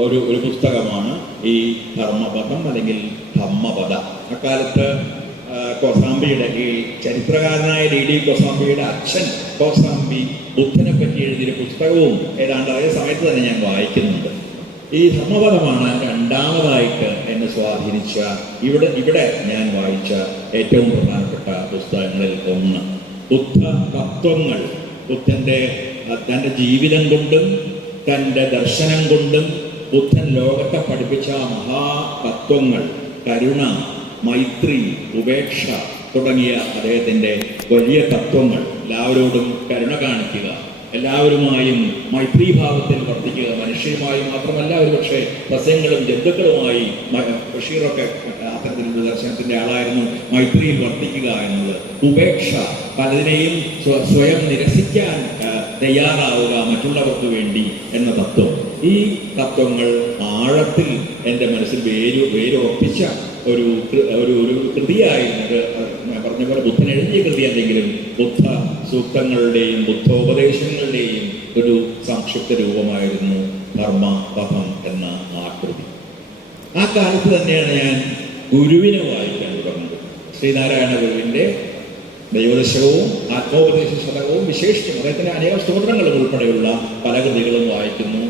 ഒരു പുസ്തകമാണ് ഈ ധർമ്മപദം അല്ലെങ്കിൽ ധമ്മപദ. അക്കാലത്ത് കോസാംബിയുടെ, ഈ ചരിത്രകാരനായ ഡി കോസാംബിയുടെ അച്ഛൻ കോസാംബി ബുദ്ധനെ പറ്റി എഴുതിയ പുസ്തകവും ഏതാണ്ട് അതേ സമയത്ത് തന്നെ ഞാൻ വായിക്കുന്നുണ്ട്. ഈ ധർമ്മപദമാണ് രണ്ടാമതായിട്ട് എന്നെ സ്വാധീനിച്ച, ഇവിടെ ഞാൻ വായിച്ച ഏറ്റവും പ്രധാനപ്പെട്ട പുസ്തകങ്ങളിൽ ഒന്ന്. ബുദ്ധ തത്വങ്ങൾ, ബുദ്ധൻ്റെ തൻ്റെ ജീവിതം കൊണ്ടും തൻ്റെ ദർശനം കൊണ്ടും ബുദ്ധൻ ലോകത്തെ പഠിപ്പിച്ച മഹാതത്വങ്ങൾ, കരുണ, മൈത്രി, ഉപേക്ഷ തുടങ്ങിയ അദ്ദേഹത്തിൻ്റെ വലിയ തത്വങ്ങൾ. എല്ലാവരോടും കരുണ കാണിക്കുക, എല്ലാവരുമായും മൈത്രീഭാവത്തിൽ വർദ്ധിക്കുക, മനുഷ്യരുമായി മാത്രമല്ല, ഒരുപക്ഷെ സസ്യങ്ങളും ജന്തുക്കളുമായി. ബഷീറൊക്കെ അത്തരത്തിലുള്ള ദർശനത്തിൻ്റെ ആളായിരുന്നു. മൈത്രിയിൽ വർദ്ധിക്കുക എന്നത്, ഉപേക്ഷ, പലതിനെയും സ്വയം നിരസിക്കാൻ തയ്യാറാവുക മറ്റുള്ളവർക്ക് വേണ്ടി എന്ന തത്വം. ഈ തത്വങ്ങൾ ആഴത്തിൽ എൻ്റെ മനസ്സിൽ വേരുറപ്പിച്ച ഒരു കൃതിയായിരുന്നത്. ഞാൻ പറഞ്ഞ പോലെ ബുദ്ധൻ എഴുതിയ കൃതി അല്ലെങ്കിലും ബുദ്ധ സൂക്തങ്ങളുടെയും ബുദ്ധോപദേശങ്ങളുടെയും ഒരു സംക്ഷിപ്ത രൂപമായിരുന്നു ധർമ്മപഥം എന്ന ആ കൃതി. ആ കാലത്ത് തന്നെയാണ് ഞാൻ ഗുരുവിനെ വായിക്കാൻ തുടങ്ങുന്നത്. ശ്രീനാരായണ ഗുരുവിൻ്റെ ദൈവദശകവും ആത്മോപദേശ ശതകവും വിശേഷിച്ചും അദ്ദേഹത്തിൻ്റെ അനേക സ്തോത്രങ്ങളും ഉൾപ്പെടെയുള്ള പല കൃതികളും വായിക്കുന്നു.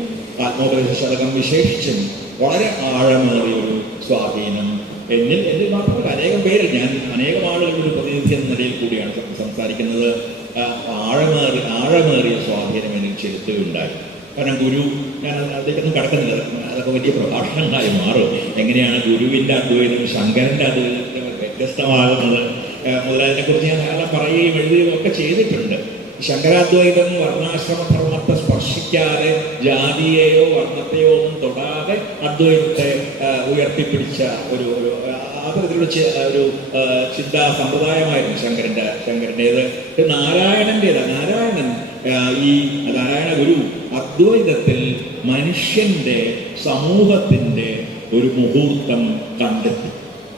ആത്മോപദേശ ശതകം വിശേഷിച്ചും വളരെ ആഴമേറിയൊരു സ്വാധീനം എന്നിൽ മാത്രമല്ല അനേകം പേരിൽ, ഞാൻ അനേകം ആളുകളുടെ ഒരു പ്രതിനിധി എന്ന നിലയിൽ കൂടിയാണ് സംസാരിക്കുന്നത്, ആഴമേറിയ സ്വാധീനം എന്നിൽ ചെലുത്തുകയുണ്ടായി. കാരണം ഗുരു, ഞാൻ അതിലേക്കൊന്നും കടക്കുന്നില്ല, അതൊക്കെ വലിയ പ്രഭാഷണങ്ങളായി മാറും. എങ്ങനെയാണ് ഗുരുവിൻ്റെ അദ്വൈതം ശങ്കരൻ്റെ അദ്വൈതത്തിൽ വ്യത്യസ്തമാകുന്നത് മുതലായതിനെക്കുറിച്ച് ഞാൻ ധാരാളം പറയുകയും എഴുതുകയും ഒക്കെ ചെയ്തിട്ടുണ്ട്. ശങ്കരാദ്വൈതം വർണ്ണാശ്രമധർമ്മത്തെ സ്പർശിക്കാതെ, ജാതിയെയോ വർണ്ണത്തെയോ ഒന്നും തൊടാതെ അദ്വൈതത്തെ ഉയർത്തിപ്പിടിച്ച ഒരു അത്തരത്തിലുള്ള ഒരു ചിന്താ സമ്പ്രദായമായിരുന്നു ശങ്കരൻ്റേത്. നാരായണൻ ഈ നാരായണ ഗുരു അദ്വൈതത്തിൽ മനുഷ്യൻ്റെ സമൂഹത്തിൻ്റെ ഒരു മുഹൂർത്തം കണ്ടെത്തി.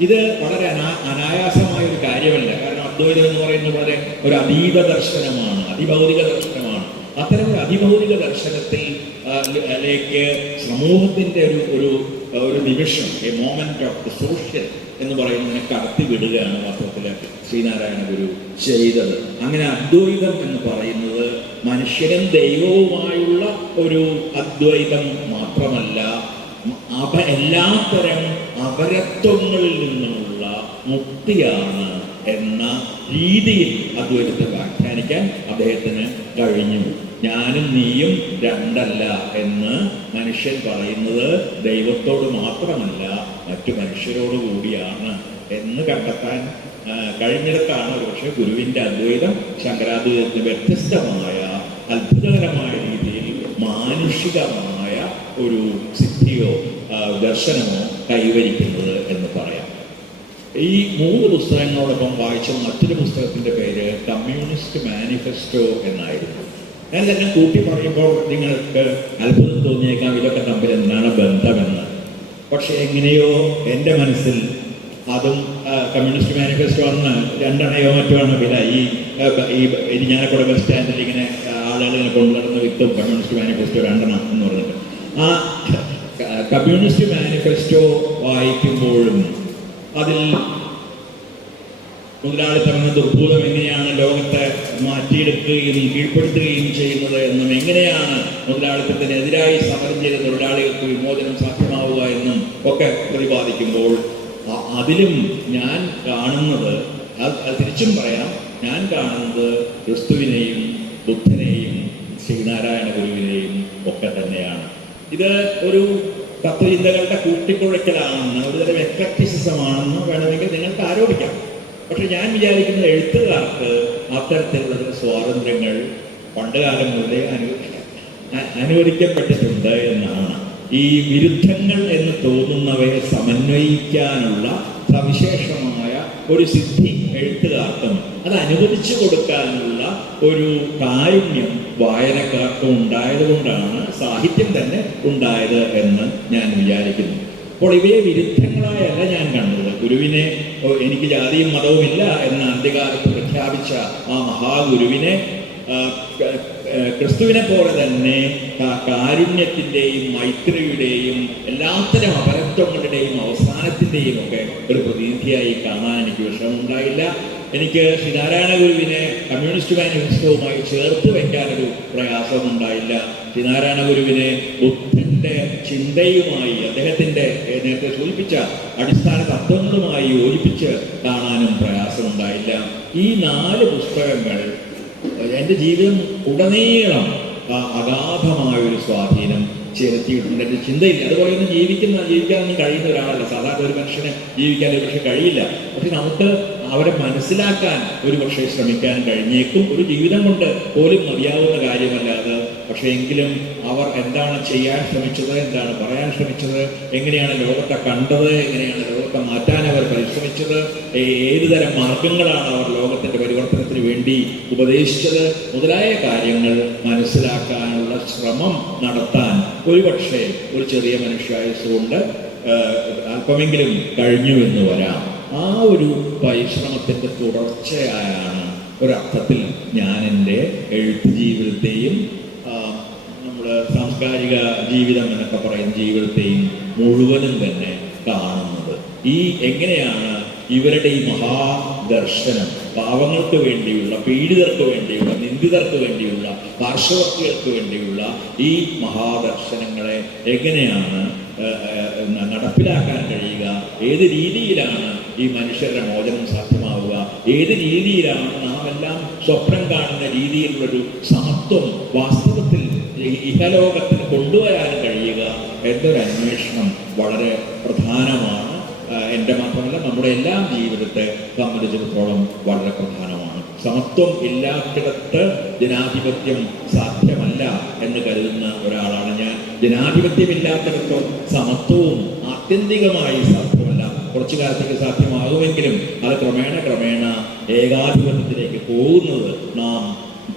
ഇത് വളരെ അനായാസമായ ഒരു കാര്യമല്ല. കാരണം അദ്വൈതം എന്ന് പറയുന്നത് വളരെ ഒരു അതീത ദർശനമാണ്, അതിഭൗതിക ദർശനമാണ്. അത്തരം ഒരു അതിഭൗതിക ദർശനത്തിലേക്ക് സമൂഹത്തിൻ്റെ ഒരു നിമിഷം, A moment of the social എന്ന് പറയുന്നതിനെ കടത്തി വിടുകയാണ് വാസ്തവത്തിൽ ശ്രീനാരായണ ഗുരു ചെയ്തത്. അങ്ങനെ അദ്വൈതം എന്ന് പറയുന്നത് മനുഷ്യനും ദൈവവുമായുള്ള ഒരു അദ്വൈതം മാത്രമല്ല, എല്ലാത്തരം അപരത്വങ്ങളിൽ നിന്നുമുള്ള മുക്തിയാണ് എന്ന രീതിയിൽ അദ്വൈതത്തെ വ്യാഖ്യാനിക്കാൻ അദ്ദേഹത്തിന് കഴിഞ്ഞു. ഞാനും നീയും രണ്ടല്ല എന്ന് മനുഷ്യൻ പറയുന്നത് ദൈവത്തോട് മാത്രമല്ല മറ്റു മനുഷ്യരോട് കൂടിയാണ് എന്ന് കണ്ടെത്താൻ കഴിഞ്ഞിടത്താണ് ഒരുപക്ഷെ ഗുരുവിൻ്റെ അദ്വൈതം ശങ്കരാദ്വൈതത്തിന് വ്യത്യസ്തമായ അത്ഭുതകരമായ രീതിയിൽ മാനുഷികമായ ഒരു സിദ്ധിയോ ദർശനമോ കൈവരിക്കുന്നത് എന്ന് പറയാം. ഈ 3 പുസ്തകങ്ങളോടൊപ്പം വായിച്ച മറ്റൊരു പുസ്തകത്തിൻ്റെ പേര് കമ്മ്യൂണിസ്റ്റ് മാനിഫെസ്റ്റോ എന്നായിരുന്നു. ഞാൻ തന്നെ കൂട്ടി പറയുമ്പോൾ നിങ്ങൾക്ക് അത്ഭുതം തോന്നിയേക്കാം ഇതൊക്കെ തമ്മിൽ എന്താണ് ബന്ധമെന്ന്. പക്ഷെ എങ്ങനെയോ എൻ്റെ മനസ്സിൽ അതും കമ്മ്യൂണിസ്റ്റ് മാനിഫെസ്റ്റോ അന്ന് 2 അണയോ മറ്റോ ആണ് വില. ഈ ഇരിഞ്ഞാലക്കുട ബസ് സ്റ്റാൻഡിൽ ഇങ്ങനെ ആളുകൾ ഇങ്ങനെ കൊണ്ടുനടന്ന് വിത്തും കമ്മ്യൂണിസ്റ്റ് മാനിഫെസ്റ്റോ 2 എണ്ണം എന്ന് പറഞ്ഞിട്ട്. ആ കമ്മ്യൂണിസ്റ്റ് മാനിഫെസ്റ്റോ വായിക്കുമ്പോഴും അതിൽ മുതലാളിത്തം എന്ന ദുർഭൂതം എങ്ങനെയാണ് ലോകത്തെ മാറ്റിയെടുക്കുകയും കീഴ്പ്പെടുത്തുകയും ചെയ്യുന്നത് എന്നും, എങ്ങനെയാണ് മുതലാളിത്തത്തിനെതിരായി സമരം ചെയ്ത തൊഴിലാളികൾക്ക് വിമോചനം സാധ്യമാവുക എന്നും ഒക്കെ പ്രതിപാദിക്കുമ്പോൾ അതിലും ഞാൻ കാണുന്നത്, അത് തിരിച്ചും പറയാം, ഞാൻ കാണുന്നത് ക്രിസ്തുവിനെയും ബുദ്ധനെയും ശ്രീനാരായണ ഗുരുവിനെയും ഒക്കെ തന്നെയാണ്. ഇത് ഒരു തത്വചിന്തകളുടെ കൂട്ടിക്കുഴയ്ക്കലാണെന്ന്, ഒരുതരം എക്ലക്റ്റിസിസമാണെന്ന് വേണമെങ്കിൽ നിങ്ങൾക്ക് ആരോപിക്കാം. പക്ഷെ ഞാൻ വിചാരിക്കുന്ന എഴുത്തുകാർക്ക് അത്തരത്തിലുള്ള സ്വാതന്ത്ര്യങ്ങൾ പണ്ടുകാലം മുതലേ അനുവദിക്കപ്പെട്ടിട്ടുണ്ട് എന്നാണ്. ഈ വിരുദ്ധങ്ങൾ എന്ന് തോന്നുന്നവയെ സമന്വയിക്കാനുള്ള സവിശേഷമായ ഒരു സിദ്ധി എഴുത്തുകാർക്കും അത് അനുവദിച്ചു കൊടുക്കാനുള്ള ഒരു കാരുണ്യം വായനക്കാർക്കും ഉണ്ടായതുകൊണ്ടാണ് സാഹിത്യം തന്നെ ഉണ്ടായത് എന്ന് ഞാൻ വിചാരിക്കുന്നു. അപ്പോൾ ഇവയെ വിരുദ്ധങ്ങളായല്ല ഞാൻ കണ്ടത്. ഗുരുവിനെ എനിക്ക് ജാതിയും മതവും ഇല്ല എന്ന അന്ത്യകാലത്ത് പ്രഖ്യാപിച്ച ആ മഹാഗുരുവിനെ ക്രിസ്തുവിനെ പോലെ തന്നെ കാരുണ്യത്തിൻ്റെയും മൈത്രിയുടെയും എല്ലാത്തരം അപരത്വങ്ങളുടെയും അവസാനത്തിൻ്റെയും ഒക്കെ ഒരു പ്രതിനിധിയായി കാണാൻ എനിക്ക് വിഷമമുണ്ടായില്ല. എനിക്ക് ശ്രീനാരായണ ഗുരുവിനെ കമ്മ്യൂണിസ്റ്റ് മാനിഫെസ്റ്റോവുമായി ചേർത്ത് വയ്ക്കാനൊരു പ്രയാസമുണ്ടായില്ല. ശ്രീനാരായണ ഗുരുവിനെ ബുദ്ധന്റെ ചിന്തയുമായി, അദ്ദേഹത്തിൻ്റെ നേരത്തെ സൂചിപ്പിച്ച അടിസ്ഥാന തത്വങ്ങളുമായി യോജിപ്പിച്ച് കാണാനും പ്രയാസമുണ്ടായില്ല. ഈ 4 പുസ്തകങ്ങൾ എൻ്റെ ജീവിതം ഉടനീളം അഗാധമായൊരു സ്വാധീനം ചെലുത്തിയിട്ടുണ്ട്. എൻ്റെ ചിന്തയിൽ അതുപോലെയൊന്നും ജീവിക്കാനൊന്നും കഴിയുന്ന ഒരാളല്ല. സാധാരണ ഒരു മനുഷ്യന് ജീവിക്കാൻ ഒരു പക്ഷേ കഴിയില്ല. പക്ഷെ നമുക്ക് അവരെ മനസ്സിലാക്കാൻ ഒരു പക്ഷേ ശ്രമിക്കാൻ കഴിഞ്ഞേക്കും. ഒരു ജീവിതം കൊണ്ട് പോലും മതിയാവുന്ന കാര്യമല്ലാതെ. പക്ഷേ എങ്കിലും അവർ എന്താണ് ചെയ്യാൻ ശ്രമിച്ചത്, എന്താണ് പറയാൻ ശ്രമിച്ചത്, എങ്ങനെയാണ് ലോകത്തെ കണ്ടത്, എങ്ങനെയാണ് ലോകത്തെ മാറ്റാൻ അവർ പരിശ്രമിച്ചത്, ഏത് തരം മാർഗങ്ങളാണ് അവർ ലോകത്തിൻ്റെ പരിവർത്തനത്തിന് വേണ്ടി ഉപദേശിച്ചത് മുതലായ കാര്യങ്ങൾ മനസ്സിലാക്കാനുള്ള ശ്രമം നടത്താൻ ഒരുപക്ഷെ ഒരു ചെറിയ മനുഷ്യായുസ്സുകൊണ്ട് അല്പമെങ്കിലും കഴിഞ്ഞു എന്ന് വരാം. ആ ഒരു പരിശ്രമത്തിൻ്റെ തുടർച്ചയായാണ് ഒരർത്ഥത്തിൽ ഞാൻ എൻ്റെ എഴുത്ത് ജീവിതത്തെയും നമ്മുടെ സാംസ്കാരിക ജീവിതം എന്നൊക്കെ പറയുന്ന ജീവിതത്തെയും മുഴുവനും തന്നെ കാണുന്നത്. എങ്ങനെയാണ് ഇവരുടെ ഈ മഹാദർശനം പാവങ്ങൾക്ക് വേണ്ടിയുള്ള, പീഡിതർക്ക് വേണ്ടിയുള്ള, നിന്ദിതർക്ക് വേണ്ടിയുള്ള, പാർശ്വവർത്തികൾക്ക് വേണ്ടിയുള്ള ഈ മഹാദർശനങ്ങളെ എങ്ങനെയാണ് നടപ്പിലാക്കാൻ കഴിയുക, ഏത് രീതിയിലാണ് ഈ മനുഷ്യരുടെ മോചനം സാധ്യമാവുക, ഏത് രീതിയിലാണ് നാം എല്ലാം സ്വപ്നം കാണുന്ന രീതിയിലുള്ളൊരു സമത്വം വാസ്തവത്തിൽ ഇഹലോകത്തിന് കൊണ്ടുവരാൻ കഴിയുക എന്നൊരു അന്വേഷണം വളരെ പ്രധാനമാണ്. എൻ്റെ മാത്രമല്ല, നമ്മുടെ എല്ലാം ജീവിതത്തെ സംബന്ധിച്ചിടത്തോളം വളരെ പ്രധാനമാണ്. സമത്വം ഇല്ലാത്തിടത്ത് ജനാധിപത്യം സാധ്യമല്ല എന്ന് കരുതുന്ന ഒരാളാണ് ഞാൻ. ജനാധിപത്യമില്ലാത്തിടത്തോളം സമത്വവും ആത്യന്തികമായി സാധ്യമല്ല. കുറച്ചു കാലത്തേക്ക് സാധ്യമാകുമെങ്കിലും അത് ക്രമേണ ഏകാധിപത്യത്തിലേക്ക് പോകുന്നത് നാം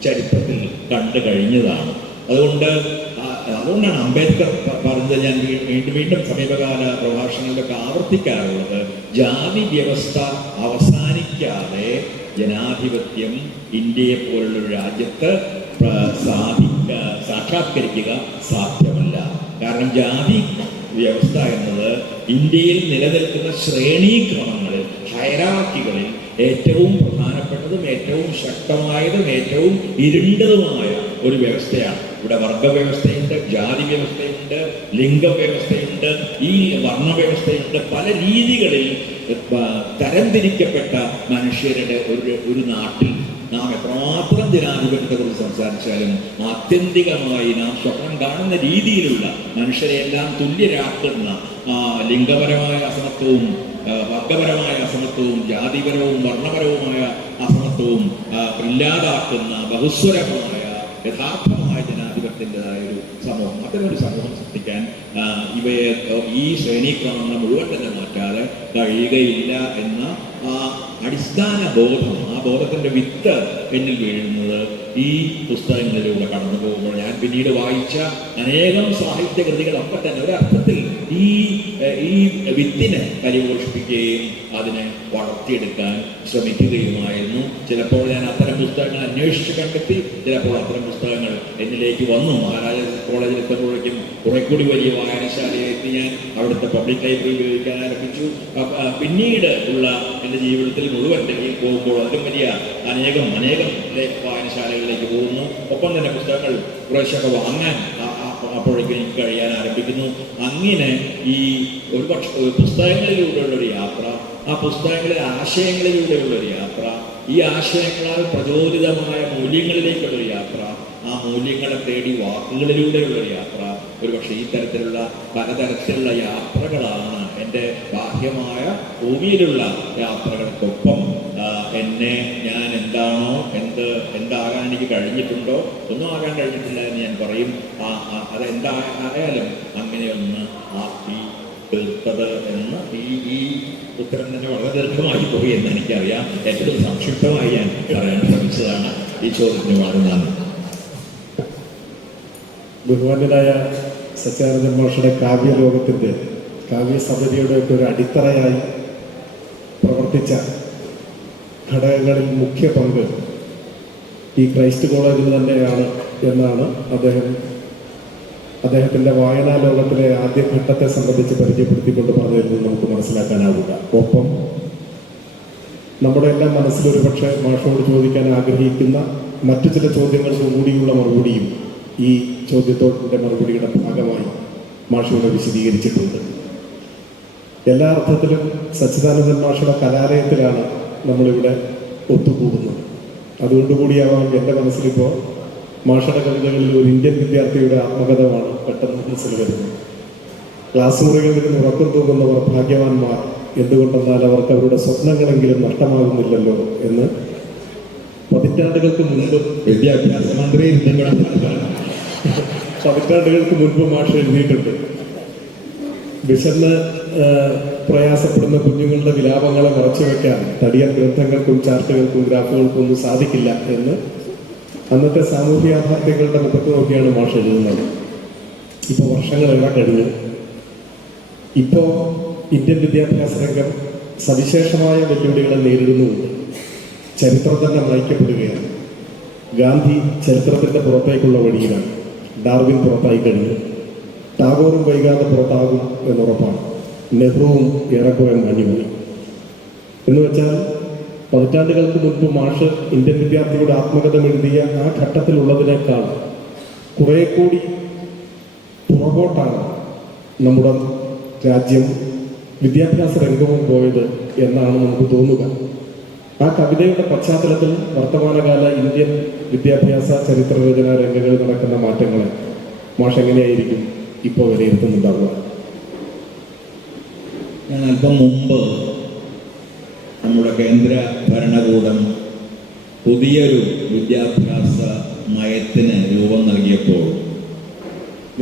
ചരിത്രത്തിൽ കണ്ടു കഴിഞ്ഞതാണ്. അതുകൊണ്ടാണ് അംബേദ്കർ പറഞ്ഞത് ഞാൻ വീണ്ടും സമീപകാല പ്രഭാഷണങ്ങളിലൊക്കെ ആവർത്തിക്കാറുള്ളത്. ജാതി വ്യവസ്ഥ അവസാനിക്കാതെ ജനാധിപത്യം ഇന്ത്യയെ പോലുള്ളൊരു രാജ്യത്ത് സാക്ഷാത്കരിക്കുക സാധ്യമല്ല. കാരണം ജാതി വ്യവസ്ഥ എന്നത് ഇന്ത്യയിൽ നിലനിൽക്കുന്ന ശ്രേണീക്രമങ്ങളിൽ, ഹൈറാർക്കികളിൽ ഏറ്റവും പ്രധാനപ്പെട്ടതും ഏറ്റവും ശക്തമായതും ഏറ്റവും ഇരുണ്ടതുമായ ഒരു വ്യവസ്ഥയാണ്. ഇവിടെ വർഗവ്യവസ്ഥയുണ്ട്, ജാതി വ്യവസ്ഥയുണ്ട്, ലിംഗവ്യവസ്ഥയുണ്ട്, ഈ വർണ്ണവ്യവസ്ഥയുണ്ട്. പല രീതികളിൽ തരംതിരിക്കപ്പെട്ട മനുഷ്യരുടെ ഒരു നാട്ടിൽ നാം എത്രമാത്രം ജനാധിപത്യത്തെക്കുറിച്ച് സംസാരിച്ചാലും ആത്യന്തികമായി നാം സ്വപ്നം കാണുന്ന രീതിയിലുള്ള മനുഷ്യരെയെല്ലാം തുല്യരാക്കുന്ന ലിംഗപരമായ അസമത്വവും വർഗപരമായ അസമത്വവും ജാതിപരവും വർണ്ണപരവുമായ അസമത്വവും ഇല്ലാതാക്കുന്ന ബഹുസ്വരമായ യഥാർത്ഥമായ ജനാധിപത്യത്തിൻ്റെതായ ഒരു സമൂഹം, അത്തരമൊരു സമൂഹം സൃഷ്ടിക്കാൻ ഈ ശ്രേണീക്രമങ്ങൾ മുഴുവൻ തന്നെ മാറ്റാതെ കഴിയുകയില്ല എന്ന അടിസ്ഥാന ബോധം, ആ ബോധത്തിൻ്റെ വിത്ത് എന്നിൽ വീഴുന്നത് ഈ പുസ്തകങ്ങളിലൂടെ കടന്നു പോകുമ്പോൾ ഞാൻ പിന്നീട് വായിച്ച അനേകം സാഹിത്യകൃതികളൊക്കെ തന്നെ ഒരർത്ഥത്തിൽ ഈ വിത്തിനെ പരിപോഷിപ്പിക്കുകയും അതിനെ വളർത്തിയെടുക്കാൻ ശ്രമിക്കുകയുമായിരുന്നു. ചിലപ്പോൾ ഞാൻ അത്തരം പുസ്തകങ്ങൾ അന്വേഷിച്ച് കണ്ടെത്തി, ചിലപ്പോൾ അത്തരം പുസ്തകങ്ങൾ എന്നിലേക്ക് വന്നു. മഹാരാജാസ് കോളേജിൽ എത്തുമ്പോഴേക്കും കുറെ കൂടി വലിയ വായനശാലയിലെത്തി ഞാൻ അവിടുത്തെ പബ്ലിക് ലൈബ്രറി ഉപയോഗിക്കാൻ ആരംഭിച്ചു. പിന്നീട് ഉള്ള എൻ്റെ ജീവിതത്തിൽ മുഴുവൻ ഡൽഹിയിൽ പോകുമ്പോൾ അതിലും വലിയ അനേകം വായനശാലകളിലേക്ക് പോകുന്നു. ഒപ്പം തന്നെ പുസ്തകങ്ങൾ കുറേശ്ശൊക്കെ വാങ്ങാൻ അപ്പോഴേക്കും എനിക്ക് കഴിയാൻ ആരംഭിക്കുന്നു. അങ്ങനെ ഈ പുസ്തകങ്ങളിലൂടെയുള്ളൊരു യാത്ര, ആ പുസ്തകങ്ങളിലെ ആശയങ്ങളിലൂടെയുള്ളൊരു യാത്ര, ഈ ആശയങ്ങളാൽ പ്രചോദിതമായ മൂല്യങ്ങളിലേക്കുള്ളൊരു യാത്ര, ആ മൂല്യങ്ങളെ തേടി വാക്കുകളിലൂടെയുള്ളൊരു യാത്ര, ഒരുപക്ഷെ ഈ തരത്തിലുള്ള പലതരത്തിലുള്ള യാത്രകളാണ് എൻ്റെ ബാഹ്യമായ ഭൂമിയിലുള്ള യാത്രകൾക്കൊപ്പം ഞാൻ എന്താണോ എന്താകാൻ എനിക്ക് കഴിഞ്ഞിട്ടുണ്ടോ, ഒന്നും ആകാൻ കഴിഞ്ഞിട്ടില്ല എന്ന് ഞാൻ പറയും. അതെന്തായാലും അങ്ങനെയൊന്ന് ആക്കി തീർത്തത് എന്ന് ഈ ഉത്തരം തന്നെ വളരെ ദീർഘമായി പോയി എന്ന് എനിക്കറിയാം. ഏറ്റവും സംക്ഷിപ്തമായി ഞാൻ പറയാൻ ശ്രമിച്ചതാണ്. ഈ ചോദ്യത്തിന് വളരെ നന്ദി. ബഹുമാന്യനായ സച്ചിദാനന്ദൻ മാഷയുടെ കാവ്യലോകത്തിൻ്റെ കാവ്യസമിതിയുടെ ഒക്കെ ഒരു അടിത്തറയായി പ്രവർത്തിച്ച ഘടകങ്ങളിൽ മുഖ്യ പങ്ക് ഈ ക്രൈസ്റ്റ് കോളേജിൽ തന്നെയാണ് എന്നാണ് അദ്ദേഹത്തിൻ്റെ വായനാ ലോകത്തിലെ ആദ്യഘട്ടത്തെ സംബന്ധിച്ച് പരിചയപ്പെടുത്തിക്കൊണ്ട് പറഞ്ഞതിൽ നിന്ന് നമുക്ക് മനസ്സിലാക്കാനാവുക. ഒപ്പം നമ്മുടെ എല്ലാം മനസ്സിലൊരു പക്ഷേ മാഷോട് ചോദിക്കാൻ ആഗ്രഹിക്കുന്ന മറ്റു ചില ചോദ്യങ്ങൾക്ക് കൂടിയുള്ള മറുപടിയും ഈ ചോദ്യത്തോടെ മറുപടിയുടെ ഭാഗമായി മാഷോട് വിശദീകരിച്ചിട്ടുണ്ട്. എല്ലാ അർത്ഥത്തിലും സച്ചിദാനന്ദൻ മാഷയുടെ കലാലയത്തിലാണ് നമ്മളിവിടെ ഒത്തുകൂടുന്നത്. അതുകൊണ്ടുകൂടിയാവാം എൻ്റെ മനസ്സിലിപ്പോൾ മാഷയുടെ കവിതകളിൽ ഒരു ഇന്ത്യൻ വിദ്യാർത്ഥിയുടെ ആത്മകഥമാണ് പെട്ടെന്ന് മനസ്സിൽ വരുന്നത്. ക്ലാസ് മുറികളിൽ നിന്ന് ഉറക്കം തൂങ്ങുന്നവർ ഭാഗ്യവാന്മാർ, എന്തുകൊണ്ടെന്നാൽ അവർക്ക് അവരുടെ സ്വപ്നങ്ങളെങ്കിലും നഷ്ടമാകുന്നില്ലല്ലോ എന്ന് പതിറ്റാണ്ടുകൾക്ക് മുൻപ് വിദ്യാഭ്യാസ മന്ത്രി പതിറ്റാണ്ടുകൾക്ക് മുൻപ് മാഷ് എഴുതിയിട്ടുണ്ട്. വിശന്ന് പ്രയാസപ്പെടുന്ന കുഞ്ഞുങ്ങളുടെ വിലാപങ്ങളെ മറച്ചുവെക്കാൻ തടിയൻ ഗ്രന്ഥങ്ങൾക്കും ചാർട്ടുകൾക്കും ഗ്രാഫുകൾക്കും ഒന്നും സാധിക്കില്ല എന്ന് അന്നത്തെ സാമൂഹ്യ യാഥാർത്ഥ്യങ്ങളുടെ മുഖത്ത് നോക്കിയാണ് മാഷ് എഴുതുന്നത്. ഇപ്പോൾ വർഷങ്ങളെല്ലാം കഴിഞ്ഞു. ഇപ്പോൾ ഇന്ത്യൻ വിദ്യാഭ്യാസ രംഗം സവിശേഷമായ വെല്ലുവിളികളെ നേരിടുന്നുമുണ്ട്. ചരിത്രം തന്നെ നയിക്കപ്പെടുകയാണ്. ഗാന്ധി ചരിത്രത്തിൻ്റെ പുറത്തേക്കുള്ള വഴിയിലാണ്. ഡാർവിൻ പുറത്തായി കഴിഞ്ഞു. ടാഗോറും വൈകാതെ പുറത്താകും എന്നുറപ്പാണ്. നെഹ്റുവും ഏറെക്കുറെ മഞ്ഞുപോയി. എന്ന് വെച്ചാൽ പതിറ്റാണ്ടുകൾക്ക് മുൻപ് മാഷ് ഇന്ത്യൻ വിദ്യാർത്ഥിയുടെ ആത്മകഥ എഴുതിയ ആ ഘട്ടത്തിലുള്ളതിനേക്കാൾ കുറെ കൂടി പുറകോട്ടാണ് നമ്മുടെ രാജ്യം വിദ്യാഭ്യാസ രംഗവും പോയത് എന്നാണ് നമുക്ക് തോന്നുക. ആ കവിതയുടെ പശ്ചാത്തലത്തിൽ വർത്തമാനകാല ഇന്ത്യൻ വിദ്യാഭ്യാസ ചരിത്രരചനാ രംഗങ്ങളിൽ നടക്കുന്ന മാറ്റങ്ങളെ മാഷ് എങ്ങനെയായിരിക്കും ഇപ്പോൾ വിലയിരുത്തുന്നുണ്ടാവുക? ഞാൻ അല്പം മുമ്പ് നമ്മുടെ കേന്ദ്ര ഭരണകൂടം പുതിയൊരു വിദ്യാഭ്യാസ നയത്തിന് രൂപം നൽകിയപ്പോൾ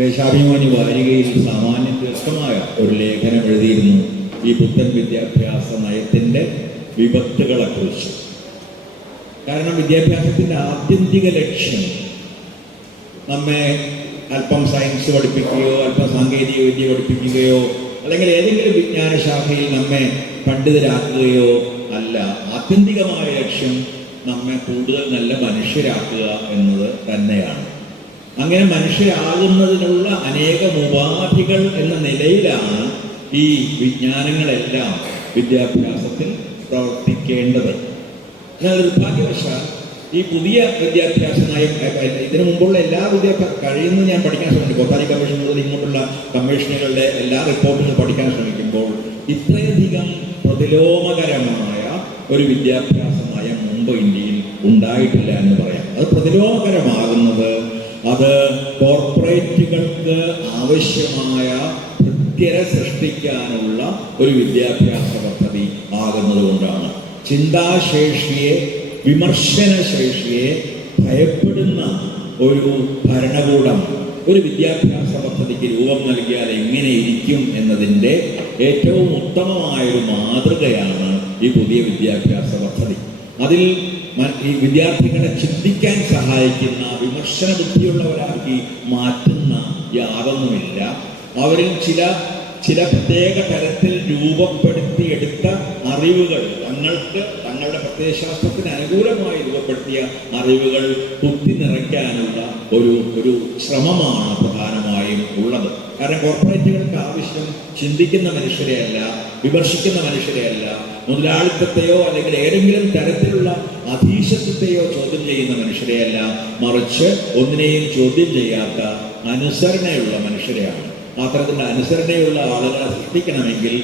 ദേശാഭിമാനി വാരികയിൽ സാമാന്യം ദീർഘമായ ഒരു ലേഖനം എഴുതിയിരുന്നു ഈ പുത്തൻ വിദ്യാഭ്യാസ നയത്തിൻ്റെ വിപത്തുകളെക്കുറിച്ച്. കാരണം വിദ്യാഭ്യാസത്തിൻ്റെ ആത്യന്തിക ലക്ഷ്യം നമ്മെ അല്പം സയൻസ് പഠിപ്പിക്കുകയോ അല്പം സാങ്കേതിക വിദ്യ പഠിപ്പിക്കുകയോ അല്ലെങ്കിൽ ഏതെങ്കിലും വിജ്ഞാന ശാഖയിൽ നമ്മെ പണ്ഡിതരാക്കുകയോ അല്ല. ആത്യന്തികമായ ലക്ഷ്യം നമ്മെ കൂടുതൽ നല്ല മനുഷ്യരാക്കുക എന്നത് തന്നെയാണ്. അങ്ങനെ മനുഷ്യരാകുന്നതിനുള്ള അനേകം ഉപാധികൾ എന്ന നിലയിലാണ് ഈ വിജ്ഞാനങ്ങളെല്ലാം വിദ്യാഭ്യാസത്തിൽ പ്രവർത്തിക്കേണ്ടത്. എന്നാൽ നിർഭാഗ്യവശാൽ ഈ പുതിയ വിദ്യാഭ്യാസ നയം ഇതിനു മുമ്പുള്ള എല്ലാ കഴിയുന്നത് ഞാൻ പഠിക്കാൻ ശ്രമിക്കും. ബൊട്ടാനി കമ്മീഷൻ മുതൽ ഇങ്ങോട്ടുള്ള കമ്മീഷനുകളുടെ എല്ലാ റിപ്പോർട്ടുകളും പഠിക്കാൻ ശ്രമിക്കുമ്പോൾ ഇത്രയധികം പ്രതിലോമകരമായ ഒരു വിദ്യാഭ്യാസ നയം മുമ്പ് ഇന്ത്യയിൽ ഉണ്ടായിട്ടില്ല എന്ന് പറയാം. അത് പ്രതിലോമകരമാകുന്നത് അത് കോർപ്പറേറ്റുകൾക്ക് ആവശ്യമായ കൃത്യത സൃഷ്ടിക്കാനുള്ള ഒരു വിദ്യാഭ്യാസ പദ്ധതി ആകുന്നത് കൊണ്ടാണ്. ചിന്താശേഷിയെ വിമർശനശേഷിയെ ഭയപ്പെടുന്ന ഒരു ഭരണകൂടം ഒരു വിദ്യാഭ്യാസ പദ്ധതിക്ക് രൂപം നൽകിയാൽ എങ്ങനെ ഇരിക്കും എന്നതിൻ്റെ ഏറ്റവും ഉത്തമമായൊരു മാതൃകയാണ് ഈ പുതിയ വിദ്യാഭ്യാസ പദ്ധതി. അതിൽ ഈ വിദ്യാർത്ഥികളെ ചിന്തിക്കാൻ സഹായിക്കുന്ന വിമർശന ബുദ്ധിയുള്ളവരാക്കി മാറ്റുന്ന യാതൊന്നുമില്ല. അവരിൽ ചില പ്രത്യേക തരത്തിൽ രൂപപ്പെടുത്തിയെടുത്ത അറിവുകൾ തങ്ങളുടെ പ്രത്യയശാസ്ത്രത്തിന് അനുകൂലമായി രൂപപ്പെടുത്തിയ അറിവുകൾ കുത്തി നിറയ്ക്കാനുള്ള ഒരു ശ്രമമാണ് പ്രധാനമായും ഉള്ളത്. കാരണം കോർപ്പറേറ്റുകൾക്ക് ആവശ്യം ചിന്തിക്കുന്ന മനുഷ്യരെയല്ല, വിമർശിക്കുന്ന മനുഷ്യരെയല്ല, മുതലാളിത്തത്തെയോ അല്ലെങ്കിൽ ഏതെങ്കിലും തരത്തിലുള്ള അധീശത്വത്തെയോ ചോദ്യം ചെയ്യുന്ന മനുഷ്യരെയല്ല, മറിച്ച് ഒന്നിനെയും ചോദ്യം ചെയ്യാത്ത അനുസരണയുള്ള മനുഷ്യരെയാണ്. അത്തരത്തിലുള്ള അനുസരണയുള്ള ആളുകളെ സൃഷ്ടിക്കണമെങ്കിൽ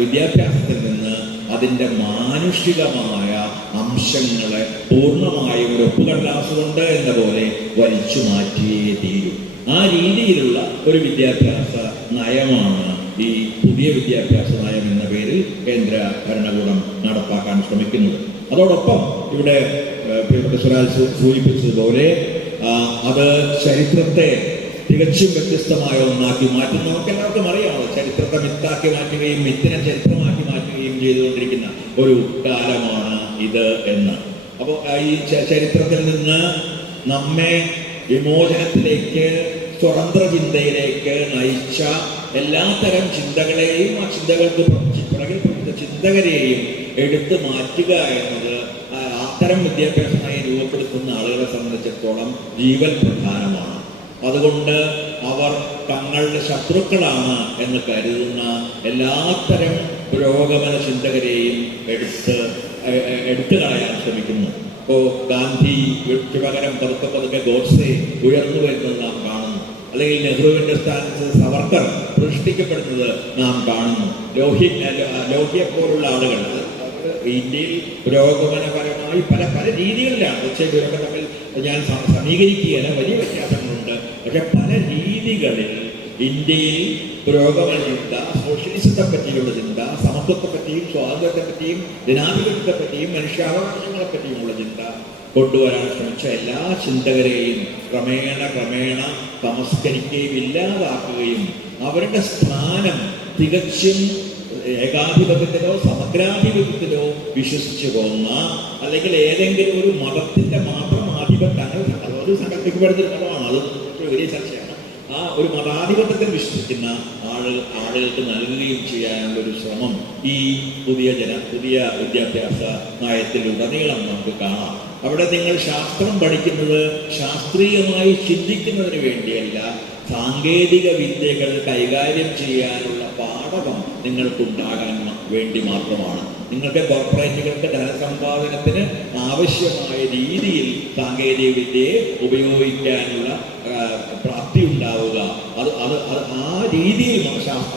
വിദ്യാഭ്യാസത്തിൽ നിന്ന് അതിൻ്റെ മാനുഷികമായ അംശങ്ങളെ പൂർണ്ണമായും ഒരു ഒപ്പുകടലാസ് കൊണ്ട് എന്ന പോലെ വലിച്ചു മാറ്റിയേ തീരൂ. ആ രീതിയിലുള്ള ഒരു വിദ്യാഭ്യാസ നയമാണ് ഈ പുതിയ വിദ്യാഭ്യാസ നയം എന്ന പേരിൽ കേന്ദ്ര ഭരണകൂടം നടപ്പാക്കാൻ ശ്രമിക്കുന്നത്. അതോടൊപ്പം ഇവിടെ സ്വരാജ് സൂചിപ്പിച്ചതുപോലെ അത് ചരിത്രത്തെ തികച്ചും വ്യത്യസ്തമായ ഒന്നാക്കി മാറ്റും. നമുക്ക് എല്ലാവർക്കും അറിയാമോ, ചരിത്രത്തെ മിത്താക്കി മാറ്റുകയും മിത്തിനെ ചരിത്രമാക്കി മാറ്റുകയും ചെയ്തുകൊണ്ടിരിക്കുന്ന ഒരു കാലമാണ് ഇത് എന്ന്. അപ്പോൾ ഈ ചരിത്രത്തിൽ നിന്ന് നമ്മെ വിമോചനത്തിലേക്ക്, സ്വതന്ത്ര ചിന്തയിലേക്ക് നയിച്ച എല്ലാത്തരം ചിന്തകളെയും ആ ചിന്തകൾക്ക് പുറകിൽ പ്രവർത്തിച്ച ചിന്തകരെയും എടുത്തു മാറ്റുക എന്നത് അത്തരം വിദ്യാഭ്യാസമായി രൂപപ്പെടുത്തുന്ന ആളുകളെ സംബന്ധിച്ചിടത്തോളം ജീവൻ പ്രധാനമാണ്. അതുകൊണ്ട് അവർ തങ്ങളുടെ ശത്രുക്കളാണ് എന്ന് കരുതുന്ന എല്ലാത്തരം പുരോഗമന ചിന്തകരെയും എടുത്തു കളയാൻ ശ്രമിക്കുന്നു. ഇപ്പോൾ ഗാന്ധിക്ക് പകരം പതുക്കെ ഗോഡ്സെ ഉയർന്നു വരുന്നത് നാം കാണുന്നു. അല്ലെങ്കിൽ നെഹ്റുവിന്റെ സ്ഥാനത്ത് സവർക്കർ പ്രതിഷ്ഠിക്കപ്പെടുന്നത് നാം കാണുന്നു. ലോഹിയെ പോലുള്ള ആളുകൾ ഇന്ത്യയിൽ പുരോഗമനപരമായി പല രീതികളിലാണ്. പക്ഷേ ഇവരൊക്കെ തമ്മിൽ ഞാൻ സമീകരിക്കുകയല്ല, വലിയ വ്യത്യാസങ്ങളുണ്ട്. പക്ഷെ പല രീതികളിൽ ഇന്ത്യയിൽ പുരോഗമന ചിന്ത, സോഷ്യലിസത്തെ പറ്റിയുള്ള ചിന്ത, സമത്വത്തെ പറ്റിയും സ്വാതന്ത്ര്യത്തെ പറ്റിയും ജനാധിപത്യത്തെ പറ്റിയും മനുഷ്യാവകാശങ്ങളെ പറ്റിയുമുള്ള ചിന്ത കൊണ്ടുവരാൻ ശ്രമിച്ച എല്ലാ ചിന്തകരെയും ക്രമേണ തമസ്കരിക്കുകയും ഇല്ലാതാക്കുകയും അവരുടെ സ്ഥാനം തികച്ചും ഏകാധിപത്യത്തിലോ സമഗ്രാധിപത്യത്തിലോ വിശ്വസിച്ചു പോകുന്ന, അല്ലെങ്കിൽ ഏതെങ്കിലും ഒരു മതത്തിന്റെ മാത്രം ആധിപത്യം, അത് സങ്കല്പിക്കപ്പെടുന്ന മതമാണ്, അത് വലിയ ചർച്ചയാണ്. ആ ഒരു മതാധിപത്യത്തിൽ വിശ്വസിക്കുന്ന ആളുകൾക്ക് നൽകുകയും ചെയ്യാനുള്ള ഒരു ശ്രമം ഈ പുതിയ വിദ്യാഭ്യാസ നയത്തിലുടനീളം നമുക്ക് കാണാം. അവിടെ നിങ്ങൾ ശാസ്ത്രം പഠിക്കുന്നത് ശാസ്ത്രീയമായി ചിന്തിക്കുന്നതിന് വേണ്ടിയല്ല, സാങ്കേതിക വിദ്യകൾ കൈകാര്യം ചെയ്യാനുള്ള പാഠകം നിങ്ങൾക്കുണ്ടാകാൻ വേണ്ടി മാത്രമാണ്. നിങ്ങൾക്ക് കോർപ്പറേറ്റുകൾക്ക് ധനസമ്പാദനത്തിന് ആവശ്യമായ രീതിയിൽ സാങ്കേതിക വിദ്യയെ ഉപയോഗിക്കാനുള്ള പ്രാപ്തി ഉണ്ടാവുക, അത് ആ രീതിയിൽ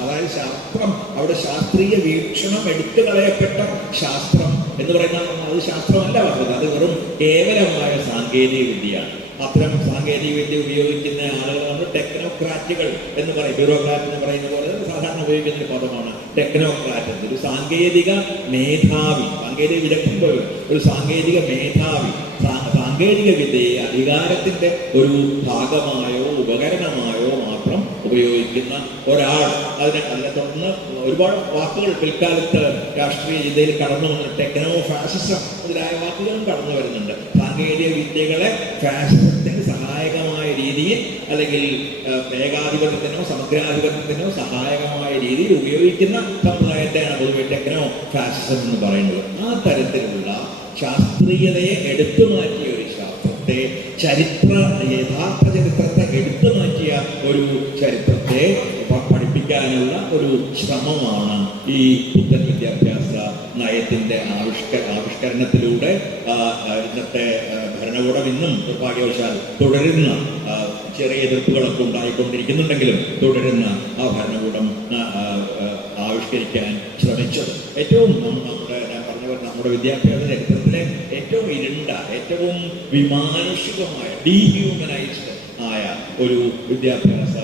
അതായത് ശാസ്ത്രം, അവിടെ ശാസ്ത്രീയ വീക്ഷണം എടുത്തു കളയപ്പെട്ട ശാസ്ത്രം എന്ന് പറയുന്ന അത് ശാസ്ത്രമല്ല പറഞ്ഞത്, അത് വെറും കേവലമായ സാങ്കേതിക വിദ്യയാണ്. അത്തരം സാങ്കേതിക വിദ്യ ഉപയോഗിക്കുന്ന ആളുകൾ നമ്മൾ ടെക്നോക്രാറ്റുകൾ എന്ന് പറയും. ബ്യൂറോക്രാറ്റ് എന്ന് പറയുന്ന പോലെ സാധാരണ ഉപയോഗിക്കുന്ന ഒരു പദമാണ് ടെക്നോക്രാറ്റ്. ഒരു സാങ്കേതിക മേധാവി, സാങ്കേതിക വിദഗ്ധൻ പോലും ഒരു സാങ്കേതിക മേധാവി, സാങ്കേതിക വിദ്യയെ അധികാരത്തിന്റെ ഒരു ഭാഗമായോ ഉപകരണമായോ മാത്രം ഉപയോഗിക്കുന്ന ഒരാൾ. അതിനെ തുടർന്ന് ഒരുപാട് വാക്കുകൾ പിൽക്കാലത്ത് രാഷ്ട്രീയ ചിന്തയിൽ കടന്നു വന്ന ടെക്നോ ഫാസിസം മുതലായ വാക്കുകളും കടന്നു വരുന്നുണ്ട്. സാങ്കേതിക വിദ്യകളെ ഫാസിസത്തിന് സഹായകമായ രീതിയിൽ, അല്ലെങ്കിൽ ഏകാധിപത്യത്തിനോ സമഗ്രാധിപത്യത്തിനോ സഹായകമായ രീതിയിൽ ഉപയോഗിക്കുന്ന സമുദായത്തെയാണ് പൊതുവെ ടെക്നോ ഫാസിസം എന്ന് പറയുന്നത്. ആ തരത്തിലുള്ള ശാസ്ത്രീയതയെ എടുത്തു മാറ്റിയ ഒരു ശാസ്ത്രത്തെ, യഥാർത്ഥ ചരിത്രത്തെ എടുത്തു മാറ്റിയ ഒരു ചരിത്രത്തെ പഠിപ്പിക്കാനുള്ള ഒരു ശ്രമമാണ് ഈ പുത്തൻ വിദ്യാഭ്യാസ നയത്തിന്റെ ആവിഷ്കരണത്തിലൂടെ ഇന്നത്തെ ഭരണകൂടം ഇന്നും നിർഭാഗ്യവശാൽ തുടരുന്ന, ചെറിയ എതിർപ്പുകളൊക്കെ ഉണ്ടായിക്കൊണ്ടിരിക്കുന്നുണ്ടെങ്കിലും തുടരുന്ന ആ ഭരണകൂടം ആവിഷ്കരിക്കാൻ ശ്രമിച്ചത്. ഏറ്റവും നമ്മുടെ വിദ്യാഭ്യാസ ചരിത്രത്തിലെ ഏറ്റവും ഇരുണ്ട, ഏറ്റവും വിമാനുഷികമായ, ഡീഹ്യൂമനൈസ്ഡ് ആയ ഒരു വിദ്യാഭ്യാസ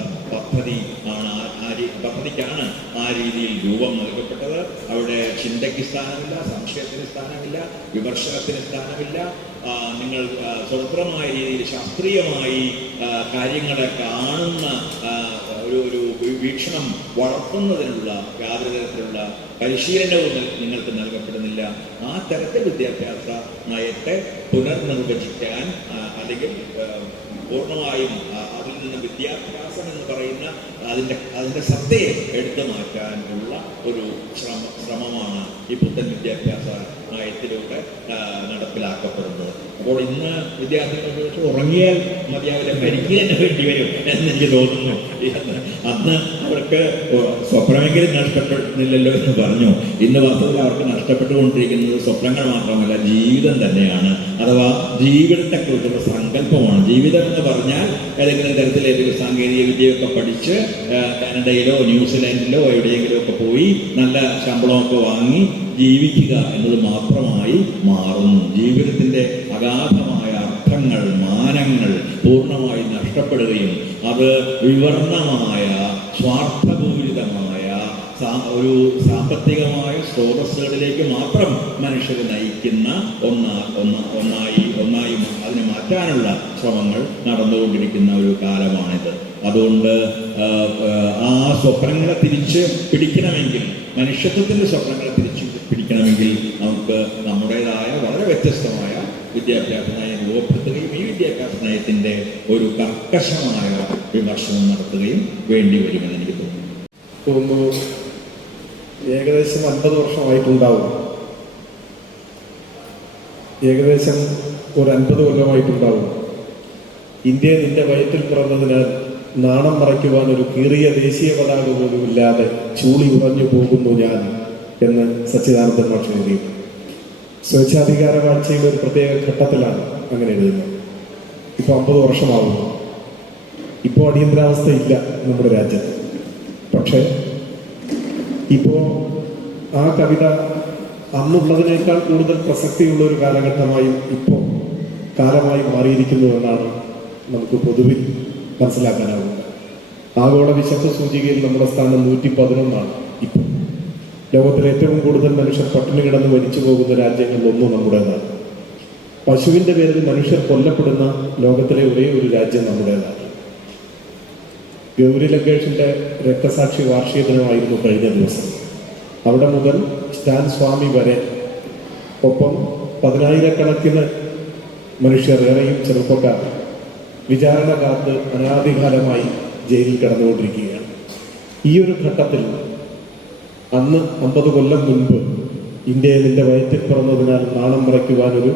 പദ്ധതിക്കാണ് ആ രീതിയിൽ രൂപം നൽകപ്പെട്ടത്. അവിടെ ചിന്തയ്ക്ക് സ്ഥാനമില്ല, സംശയത്തിന് സ്ഥാനമില്ല, വിമർശനത്തിന് സ്ഥാനമില്ല. നിങ്ങൾ സ്വതന്ത്രമായ രീതിയിൽ ശാസ്ത്രീയമായി കാര്യങ്ങളെ കാണുന്ന ഒരു വീക്ഷണം വളർത്തുന്നതിനുള്ള യാതൊരു തരത്തിലുള്ള പരിശീലനവും നിങ്ങൾക്ക് നൽകപ്പെടുന്നില്ല. ആ തരത്തിൽ വിദ്യാഭ്യാസ നയത്തെ പുനർനിർവചിക്കാൻ, അല്ലെങ്കിൽ പൂർണ്ണമായും അതിൽ നിന്ന് വിദ്യാഭ്യാസം എന്ന് പറയുന്ന അതിൻ്റെ സത്തയെ എടുത്തു മാറ്റാനുള്ള ഒരു ശ്രമമാണ് ഈ പുത്തൻ വിദ്യാഭ്യാസ നയത്തിലൂടെ നടപ്പിലാക്കപ്പെടുന്നത്. അപ്പോൾ ഇന്ന് വിദ്യാർത്ഥികൾ ഉറങ്ങിയാൽ മതിയാവില്ല, മരിക്കുക തന്നെ വേണ്ടി വരും എന്ന് എനിക്ക് തോന്നുന്നു. അന്ന് അവർക്ക് അവർക്ക് സ്വപ്നമെങ്കിലും നഷ്ടപ്പെടുന്നില്ലല്ലോ എന്ന് പറഞ്ഞു. ഇന്ന് വാസ്തവത്തിൽ അവർക്ക് നഷ്ടപ്പെട്ടുകൊണ്ടിരിക്കുന്നത് സ്വപ്നങ്ങൾ മാത്രമല്ല, ജീവിതം തന്നെയാണ്. അഥവാ ജീവിതത്തെക്കുറിച്ചുള്ള സങ്കല്പമാണ്. ജീവിതം എന്ന് പറഞ്ഞാൽ ഏതെങ്കിലും തരത്തിലേതെങ്കിലും സാങ്കേതിക വിദ്യയൊക്കെ പഠിച്ച് കാനഡയിലോ ന്യൂസിലാൻഡിലോ എവിടെയെങ്കിലും ഒക്കെ പോയി നല്ല ശമ്പളമൊക്കെ വാങ്ങി ജീവിക്കുക എന്നത് മാത്രമായി മാറുന്നു. ജീവിതത്തിൻ്റെ അഗാധമായ അർത്ഥങ്ങൾ, മാനങ്ങൾ പൂർണ്ണമായി നഷ്ടപ്പെടുകയും അത് വിവർണമായ സ്വാർത്ഥപൂരിതമായ ഒരു സാമ്പത്തികമായ സ്രോതസ്സുകളിലേക്ക് മാത്രം മനുഷ്യരെ നയിക്കുന്ന ഒന്നായി അതിനെ മാറ്റാനുള്ള ശ്രമങ്ങൾ നടന്നുകൊണ്ടിരിക്കുന്ന ഒരു കാലമാണിത്. അതുകൊണ്ട് ആ സ്വപ്നങ്ങളെ തിരിച്ച് പിടിക്കണമെങ്കിൽ, മനുഷ്യത്വത്തിൻ്റെ സ്വപ്നങ്ങളെ തിരിച്ച് പിടിക്കണമെങ്കിൽ നമുക്ക് നമ്മുടേതായ വളരെ വ്യത്യസ്തമായ വിദ്യാഭ്യാസ നയം രൂപപ്പെടുത്തുകയും ഈ വിദ്യാഭ്യാസ നയത്തിൻ്റെ ഒരു കർക്കശമായ വിമർശനം നടത്തുകയും വേണ്ടി വരുമെന്ന് എനിക്ക് തോന്നുന്നു. ഏകദേശം 50 വർഷമായിട്ടുണ്ടാവും, ഏകദേശം ഒരു 50 കൊല്ലമായിട്ടുണ്ടാവും. ഇന്ത്യ നിന്റെ വയറ്റിൽ പിറന്നതിനാൽ നാണം മറയ്ക്കുവാൻ ഒരു കീറിയ ദേശീയ പതാക പോലും ഇല്ലാതെ ചൂളി ഉറഞ്ഞു പോകുന്നു ഞാൻ എന്ന് സച്ചിദാനന്ദൻ മാഷ് എഴുതി. സ്വേച്ഛാധികാര വാഴ്ചയുടെ ഒരു പ്രത്യേക ഘട്ടത്തിലാണ് അങ്ങനെ എഴുതുന്നത്. ഇപ്പോൾ 50 വർഷമാകുന്നു. ഇപ്പോൾ അടിയന്തരാവസ്ഥ ഇല്ല നമ്മുടെ രാജ്യത്ത്. പക്ഷേ ഇപ്പോൾ ആ കവിത അന്നുള്ളതിനേക്കാൾ കൂടുതൽ പ്രസക്തിയുള്ള ഒരു കാലഘട്ടമായും ഇപ്പോൾ കാലമായി മാറിയിരിക്കുന്നു എന്നാണ് നമുക്ക് പൊതുവിൽ മനസ്സിലാക്കാനാവുന്നത്. ആഗോള വിശപ്പ് സൂചികയിൽ നമ്മുടെ സ്ഥാനം 111 ഇപ്പോൾ. ലോകത്തിലെ ഏറ്റവും കൂടുതൽ മനുഷ്യർ പട്ടിണി കിടന്ന് മരിച്ചു പോകുന്ന രാജ്യങ്ങളിലൊന്നും നമ്മുടേതാണ്. പശുവിൻ്റെ പേരിൽ മനുഷ്യർ കൊല്ലപ്പെടുന്ന ലോകത്തിലെ ഒരേ ഒരു രാജ്യം നമ്മുടേതാണ്. ഗൗരി ലങ്കേഷിൻ്റെ രക്തസാക്ഷി വാർഷിക ദിനമായിരുന്നു കഴിഞ്ഞ ദിവസം. അവിടെ മുതൽ സ്റ്റാൻ സ്വാമി വരെ, ഒപ്പം 10,000-കണക്കിന് മനുഷ്യർ, ഏറെയും ചെറുപ്പക്കാർ, വിചാരണ കാത്ത് അനാദികാലമായി ജയിലിൽ കിടന്നുകൊണ്ടിരിക്കുകയാണ്. ഈ ഒരു ഘട്ടത്തിൽ അന്ന് 50 കൊല്ലം മുൻപ് ഇന്ത്യയെ നിന്റെ വയറ്റിൽ പിറന്നതിനാൽ നാണം മറയ്ക്കുവാൻ ഒരു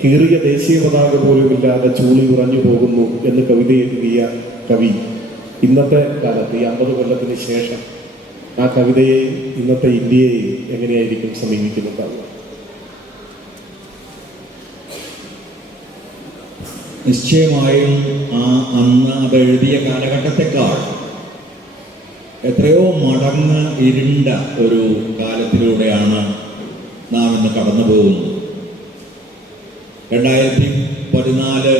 കീറിയ ദേശീയ പതാക പോലുമില്ലാതെ ചൂളി ഉറഞ്ഞു പോകുന്നു എന്ന് കവിത എഴുതിയ കവി ഇന്നത്തെ കാലത്ത് ഈ 50 കൊല്ലത്തിന് ശേഷം ആ കവിതയെയും ഇന്നത്തെ ഇന്ത്യയെയും എങ്ങനെയായിരിക്കും സമീപിക്കുന്നുണ്ടാവുക? നിശ്ചയമായും അന്ന് അതെഴുതിയ കാലഘട്ടത്തെക്കാൾ എത്രയോ മടങ്ങ് ഇരുണ്ട ഒരു കാലത്തിലൂടെയാണ് നാം ഇന്ന് കടന്നു പോകുന്നത്. 2014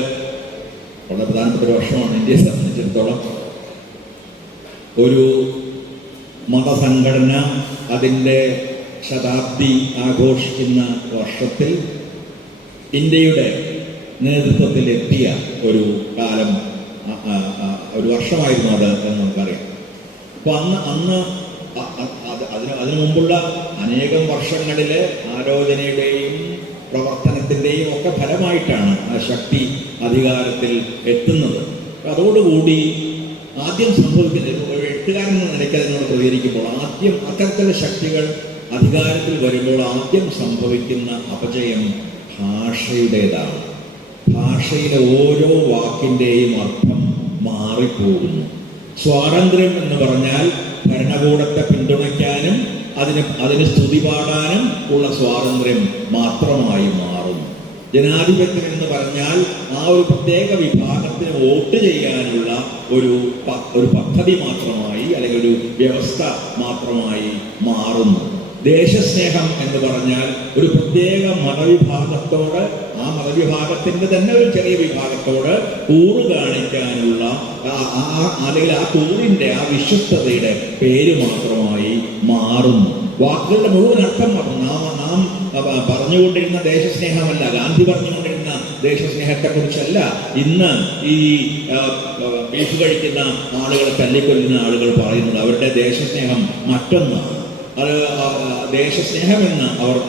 വളരെ പ്രധാനപ്പെട്ട ഒരു വർഷമാണ് ഇന്ത്യയെ സംബന്ധിച്ചിടത്തോളം. ഒരു മതസംഘടന അതിൻ്റെ ശതാബ്ദി ആഘോഷിക്കുന്ന വർഷത്തിൽ ഇന്ത്യയുടെ നേതൃത്വത്തിലെത്തിയ ഒരു കാലം, ഒരു വർഷമായിരുന്നു അത് എന്ന് നമുക്കറിയാം. അപ്പോൾ അതിനു മുമ്പുള്ള അനേകം വർഷങ്ങളിലെ ആലോചനയുടെയും പ്രവർത്തനത്തിൻ്റെയും ഒക്കെ ഫലമായിട്ടാണ് ആ ശക്തി അധികാരത്തിൽ എത്തുന്നത്. അതോടുകൂടി ആദ്യം സംഭവിക്കുന്നത്, ഒരു എഴുത്തുകാരൻ എന്ന നിലയ്ക്ക് അതിനോട് പ്രതികരിക്കുമ്പോൾ ആദ്യം അത്തരത്തിലുള്ള ശക്തികൾ അധികാരത്തിൽ വരുമ്പോൾ ആദ്യം സംഭവിക്കുന്ന അപജയം ഭാഷയുടേതാണ്. ഭാഷയിലെ ഓരോ വാക്കിൻ്റെയും അർത്ഥം മാറിപ്പോകുന്നു. സ്വാതന്ത്ര്യം എന്ന് പറഞ്ഞാൽ ഭരണകൂടത്തെ പിന്തുണയ്ക്കാനും അതിന് സ്തുതി പാടാനും ഉള്ള സ്വാതന്ത്ര്യം മാത്രമായി മാറുന്നു. ജനാധിപത്യം എന്ന് പറഞ്ഞാൽ ആ ഒരു പ്രത്യേക വിഭാഗത്തിന് വോട്ട് ചെയ്യാനുള്ള ഒരു പദ്ധതി മാത്രമായി, അല്ലെങ്കിൽ ഒരു വ്യവസ്ഥ മാത്രമായി മാറുന്നു. ദേശസ്നേഹം എന്ന് പറഞ്ഞാൽ ഒരു പ്രത്യേക മതവിഭാഗത്തോട്, ആ മതവിഭാഗത്തിൻ്റെ തന്നെ ഒരു ചെറിയ വിഭാഗത്തോട് കൂറ് കാണിക്കാനുള്ള അല്ലെങ്കിൽ ആ കൂറിൻ്റെ, ആ വിശ്വസ്തതയുടെ പേര് മാത്രമായി മാറുന്നു. വാക്കുകളുടെ മുഴുവൻ അർത്ഥം നാം പറഞ്ഞുകൊണ്ടിരുന്ന ദേശസ്നേഹമല്ല, ഗാന്ധി പറഞ്ഞുകൊണ്ടിരുന്ന ദേശസ്നേഹത്തെക്കുറിച്ചല്ല ഇന്ന് ഈ ബീഫ് കഴിക്കുന്ന ആളുകളെ തല്ലിക്കൊല്ലുന്ന ആളുകൾ പറയുന്നത്. അവരുടെ ദേശസ്നേഹം മറ്റൊന്നാണ്. അത് ദേശസ്നേഹമെന്ന്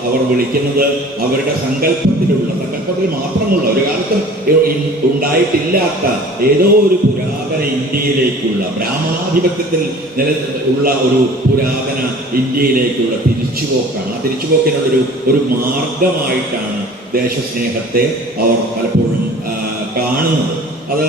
അവർ വിളിക്കുന്നത് അവരുടെ സങ്കല്പത്തിൽ മാത്രമുള്ള, ഒരു കാലത്തും ഉണ്ടായിട്ടില്ലാത്ത ഏതോ ഒരു പുരാതന ഇന്ത്യയിലേക്കുള്ള, ബ്രാഹ്മണാധിപത്യത്തിൽ ഉള്ള ഒരു പുരാതന ഇന്ത്യയിലേക്കുള്ള തിരിച്ചുപോക്കാണ്. ആ തിരിച്ചുപോക്കിനുള്ള ഒരു മാർഗമായിട്ടാണ് ദേശസ്നേഹത്തെ അവർ പലപ്പോഴും കാണുന്നത്. അത്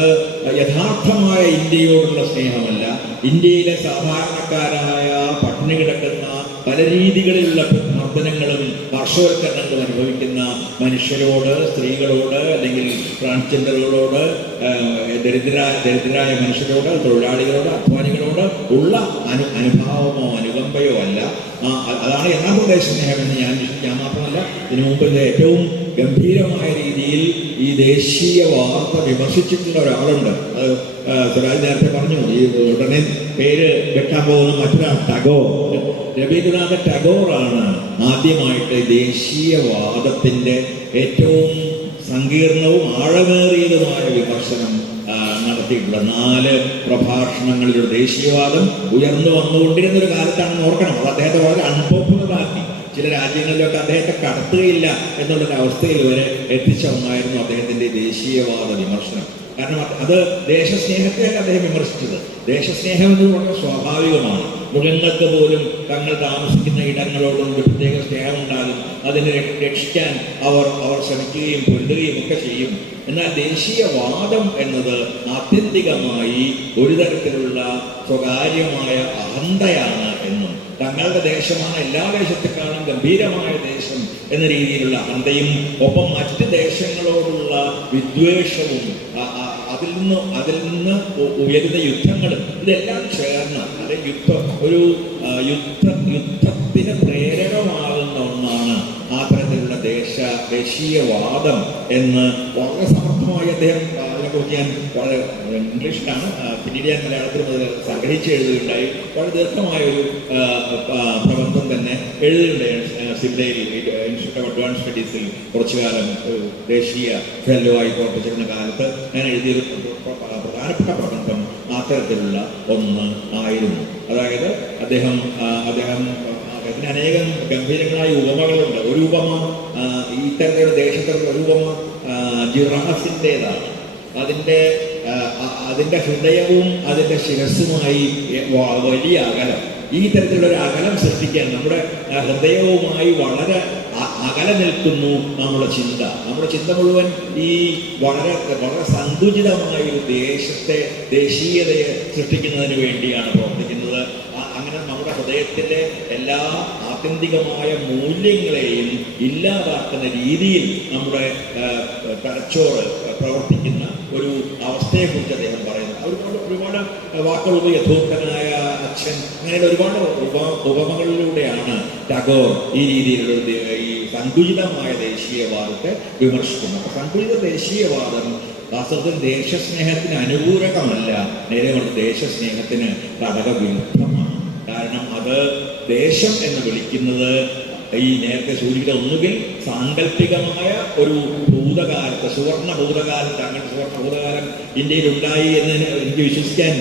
യഥാർത്ഥമായ ഇന്ത്യയോടുള്ള സ്നേഹമല്ല, ഇന്ത്യയിലെ സാധാരണക്കാരായ പട്ടിണി കിടക്കുന്ന പല രീതികളിലുള്ള മർദ്ദനങ്ങളും പാർശ്വവൽക്കരണങ്ങളും അനുഭവിക്കുന്ന മനുഷ്യരോട്, സ്ത്രീകളോട്, അല്ലെങ്കിൽ ട്രാൻസ്ജെൻഡറുകളോട്, ദരിദ്രരായ മനുഷ്യരോട്, തൊഴിലാളികളോട്, അധ്വാനികളോട് ഉള്ള അനുഭാവമോ അനുകമ്പയോ അല്ല. അതാണ് യഥാർത്ഥ ദേശസ്നേഹം എന്ന് ഞാൻ മാത്രമല്ല, ഇതിനു മുമ്പ് ഏറ്റവും ഗംഭീരമായ രീതിയിൽ ഈ ദേശീയ വാർത്ത വിമർശിച്ചിട്ടുള്ള ഒരാളുണ്ട്. അത് സ്വരാജ് നേരത്തെ പറഞ്ഞു. ഈ ഉടനെ പേര് വെക്കാൻ പോകുന്ന മറ്റൊരാൾ ടാഗോർ, രവീന്ദ്രനാഥ ടാഗോറാണ് ആദ്യമായിട്ട് ദേശീയവാദത്തിന്റെ ഏറ്റവും സങ്കീർണവും ആഴമേറിയതുമായ വിമർശനം നടത്തിയിട്ടുള്ള 4 പ്രഭാഷണങ്ങളിലൂടെ ദേശീയവാദം ഉയർന്നു വന്നുകൊണ്ടിരുന്ന ഒരു കാലത്താണെന്ന് ഓർക്കണം. അത് അദ്ദേഹത്തെ വളരെ അൺപോപ്പുലറാക്കി. ചില രാജ്യങ്ങളിലൊക്കെ അദ്ദേഹത്തെ കടത്തുകയില്ല എന്നുള്ളൊരു അവസ്ഥയിൽ വരെ എത്തിച്ച ഒന്നായിരുന്നു അദ്ദേഹത്തിന്റെ ദേശീയവാദ വിമർശനം. കാരണം അത് ദേശസ്നേഹത്തെയൊക്കെ അദ്ദേഹം വിമർശിച്ചത്. ദേശസ്നേഹം എന്നത് വളരെ സ്വാഭാവികമാണ്. മൃഗങ്ങൾക്ക് പോലും തങ്ങൾ താമസിക്കുന്ന ഇടങ്ങളോടും ഒരു പ്രത്യേക സ്നേഹമുണ്ടാകും. അതിനെ രക്ഷിക്കാൻ അവർ ശ്രമിക്കുകയും പൊരുതുകയും ഒക്കെ ചെയ്യും. എന്നാൽ ദേശീയവാദം എന്നത് ആത്യന്തികമായി ഒരു തരത്തിലുള്ള സ്വകാര്യമായ അഹന്തയാണ് എന്നും തങ്ങളുടെ ദേശമാണ് എല്ലാ ദേശത്തെക്കാളും ഗംഭീരമായ ദേശം എന്ന രീതിയിലുള്ള അഹന്തയും ഒപ്പം മറ്റ് ദേശങ്ങളോടുള്ള വിദ്വേഷവും അതിൽ നിന്ന് ഉയരുന്ന യുദ്ധങ്ങളും ഇതെല്ലാം ചേർന്ന് യുദ്ധത്തിന് പ്രേരകമാകുന്ന ഒന്നാണ് ആ തരത്തിലുള്ള ദേശീയവാദം എന്ന് വളരെ സമർത്ഥമായി അദ്ദേഹം അതിനെക്കുറിച്ച് ഞാൻ വളരെ ഇംഗ്ലീഷിലാണ്, പിന്നീട് ഞാൻ മലയാളത്തിൽ അത് സംഗ്രഹിച്ച് എഴുതുകയുണ്ടായി. വളരെ ദീർഘമായ ഒരു പ്രബന്ധം തന്നെ എഴുതുകയുണ്ടായി. സിംലയിൽ ഇൻസ്റ്റിറ്റ്യൂട്ട് ഓഫ് അഡ്വാൻസ് സ്റ്റഡീസിൽ കുറച്ചു കാലം ദേശീയ ഫെല്ലോ ആയി പ്രവർത്തിച്ചിരുന്ന കാലത്ത് ഞാൻ എഴുതിയൊരു പ്രധാനപ്പെട്ട പ്രബന്ധം അത്തരത്തിലുള്ള ഒന്ന് ആയിരുന്നു. അതായത് അദ്ദേഹത്തിന് അനേകം ഗംഭീരങ്ങളായ ഉപമകളുണ്ട്. ഒരു ഉപമ ഇത്തരത്തിലുള്ള ദേശത്തിലുള്ള ഒരു ഉപമ ജിറാഫിൻ്റെതാണ്. അതിൻ്റെ ഹൃദയവും അതിൻ്റെ ശിരസ്സുമായി വലിയ അകലം. ഈ തരത്തിലുള്ള ഒരു അകലം സൃഷ്ടിക്കാൻ നമ്മുടെ ഹൃദയവുമായി വളരെ അകലെ നിൽക്കുന്നു നമ്മുടെ ചിന്ത മുഴുവൻ ഈ വളരെ വളരെ സന്തുചിതമായ ഒരു ദേശീയതയെ സൃഷ്ടിക്കുന്നതിന് വേണ്ടിയാണ് പ്രവർത്തിക്കുന്നത്. അങ്ങനെ നമ്മുടെ ഹൃദയത്തിലെ എല്ലാ ആത്യന്തികമായ മൂല്യങ്ങളെയും ഇല്ലാതാക്കുന്ന രീതിയിൽ നമ്മുടെ തലച്ചോറ് പ്രവർത്തിക്കുന്ന ഒരു അവസ്ഥയെക്കുറിച്ച് അദ്ദേഹം പറയുന്നു. ഒരുപാട് വാക്കുകൾ യഥോക്തനായ അച്ഛൻ, അങ്ങനെയുള്ള ഒരുപാട് ഉപമകളിലൂടെയാണ് ടാഗോർ ഈ രീതിയിലുള്ള ഈ സങ്കുചിതമായ ദേശീയവാദത്തെ വിമർശിക്കുന്നത്. അപ്പൊ സങ്കുചിത ദേശീയവാദം വാസ്തവത്തിൽ ദേശസ്നേഹത്തിന് അനുകൂലകമല്ല, നേരെ മറിച്ച് ദേശസ്നേഹത്തിന് ഘടകവിരുദ്ധമാണ്. കാരണം അത് ദേശം എന്ന് വിളിക്കുന്നത് ഈ നേരത്തെ സൂചിപ്പിച്ച ഒന്നുകിൽ സാങ്കല്പികമായ ഒരു ഭൂതകാലത്ത്, സുവർണ ഭൂതകാലത്ത്, അങ്ങനെ സുവർണ ഭൂതകാലം ഇന്ത്യയിൽ ഉണ്ടായി എന്ന് എനിക്ക് വിശ്വസിക്കാൻ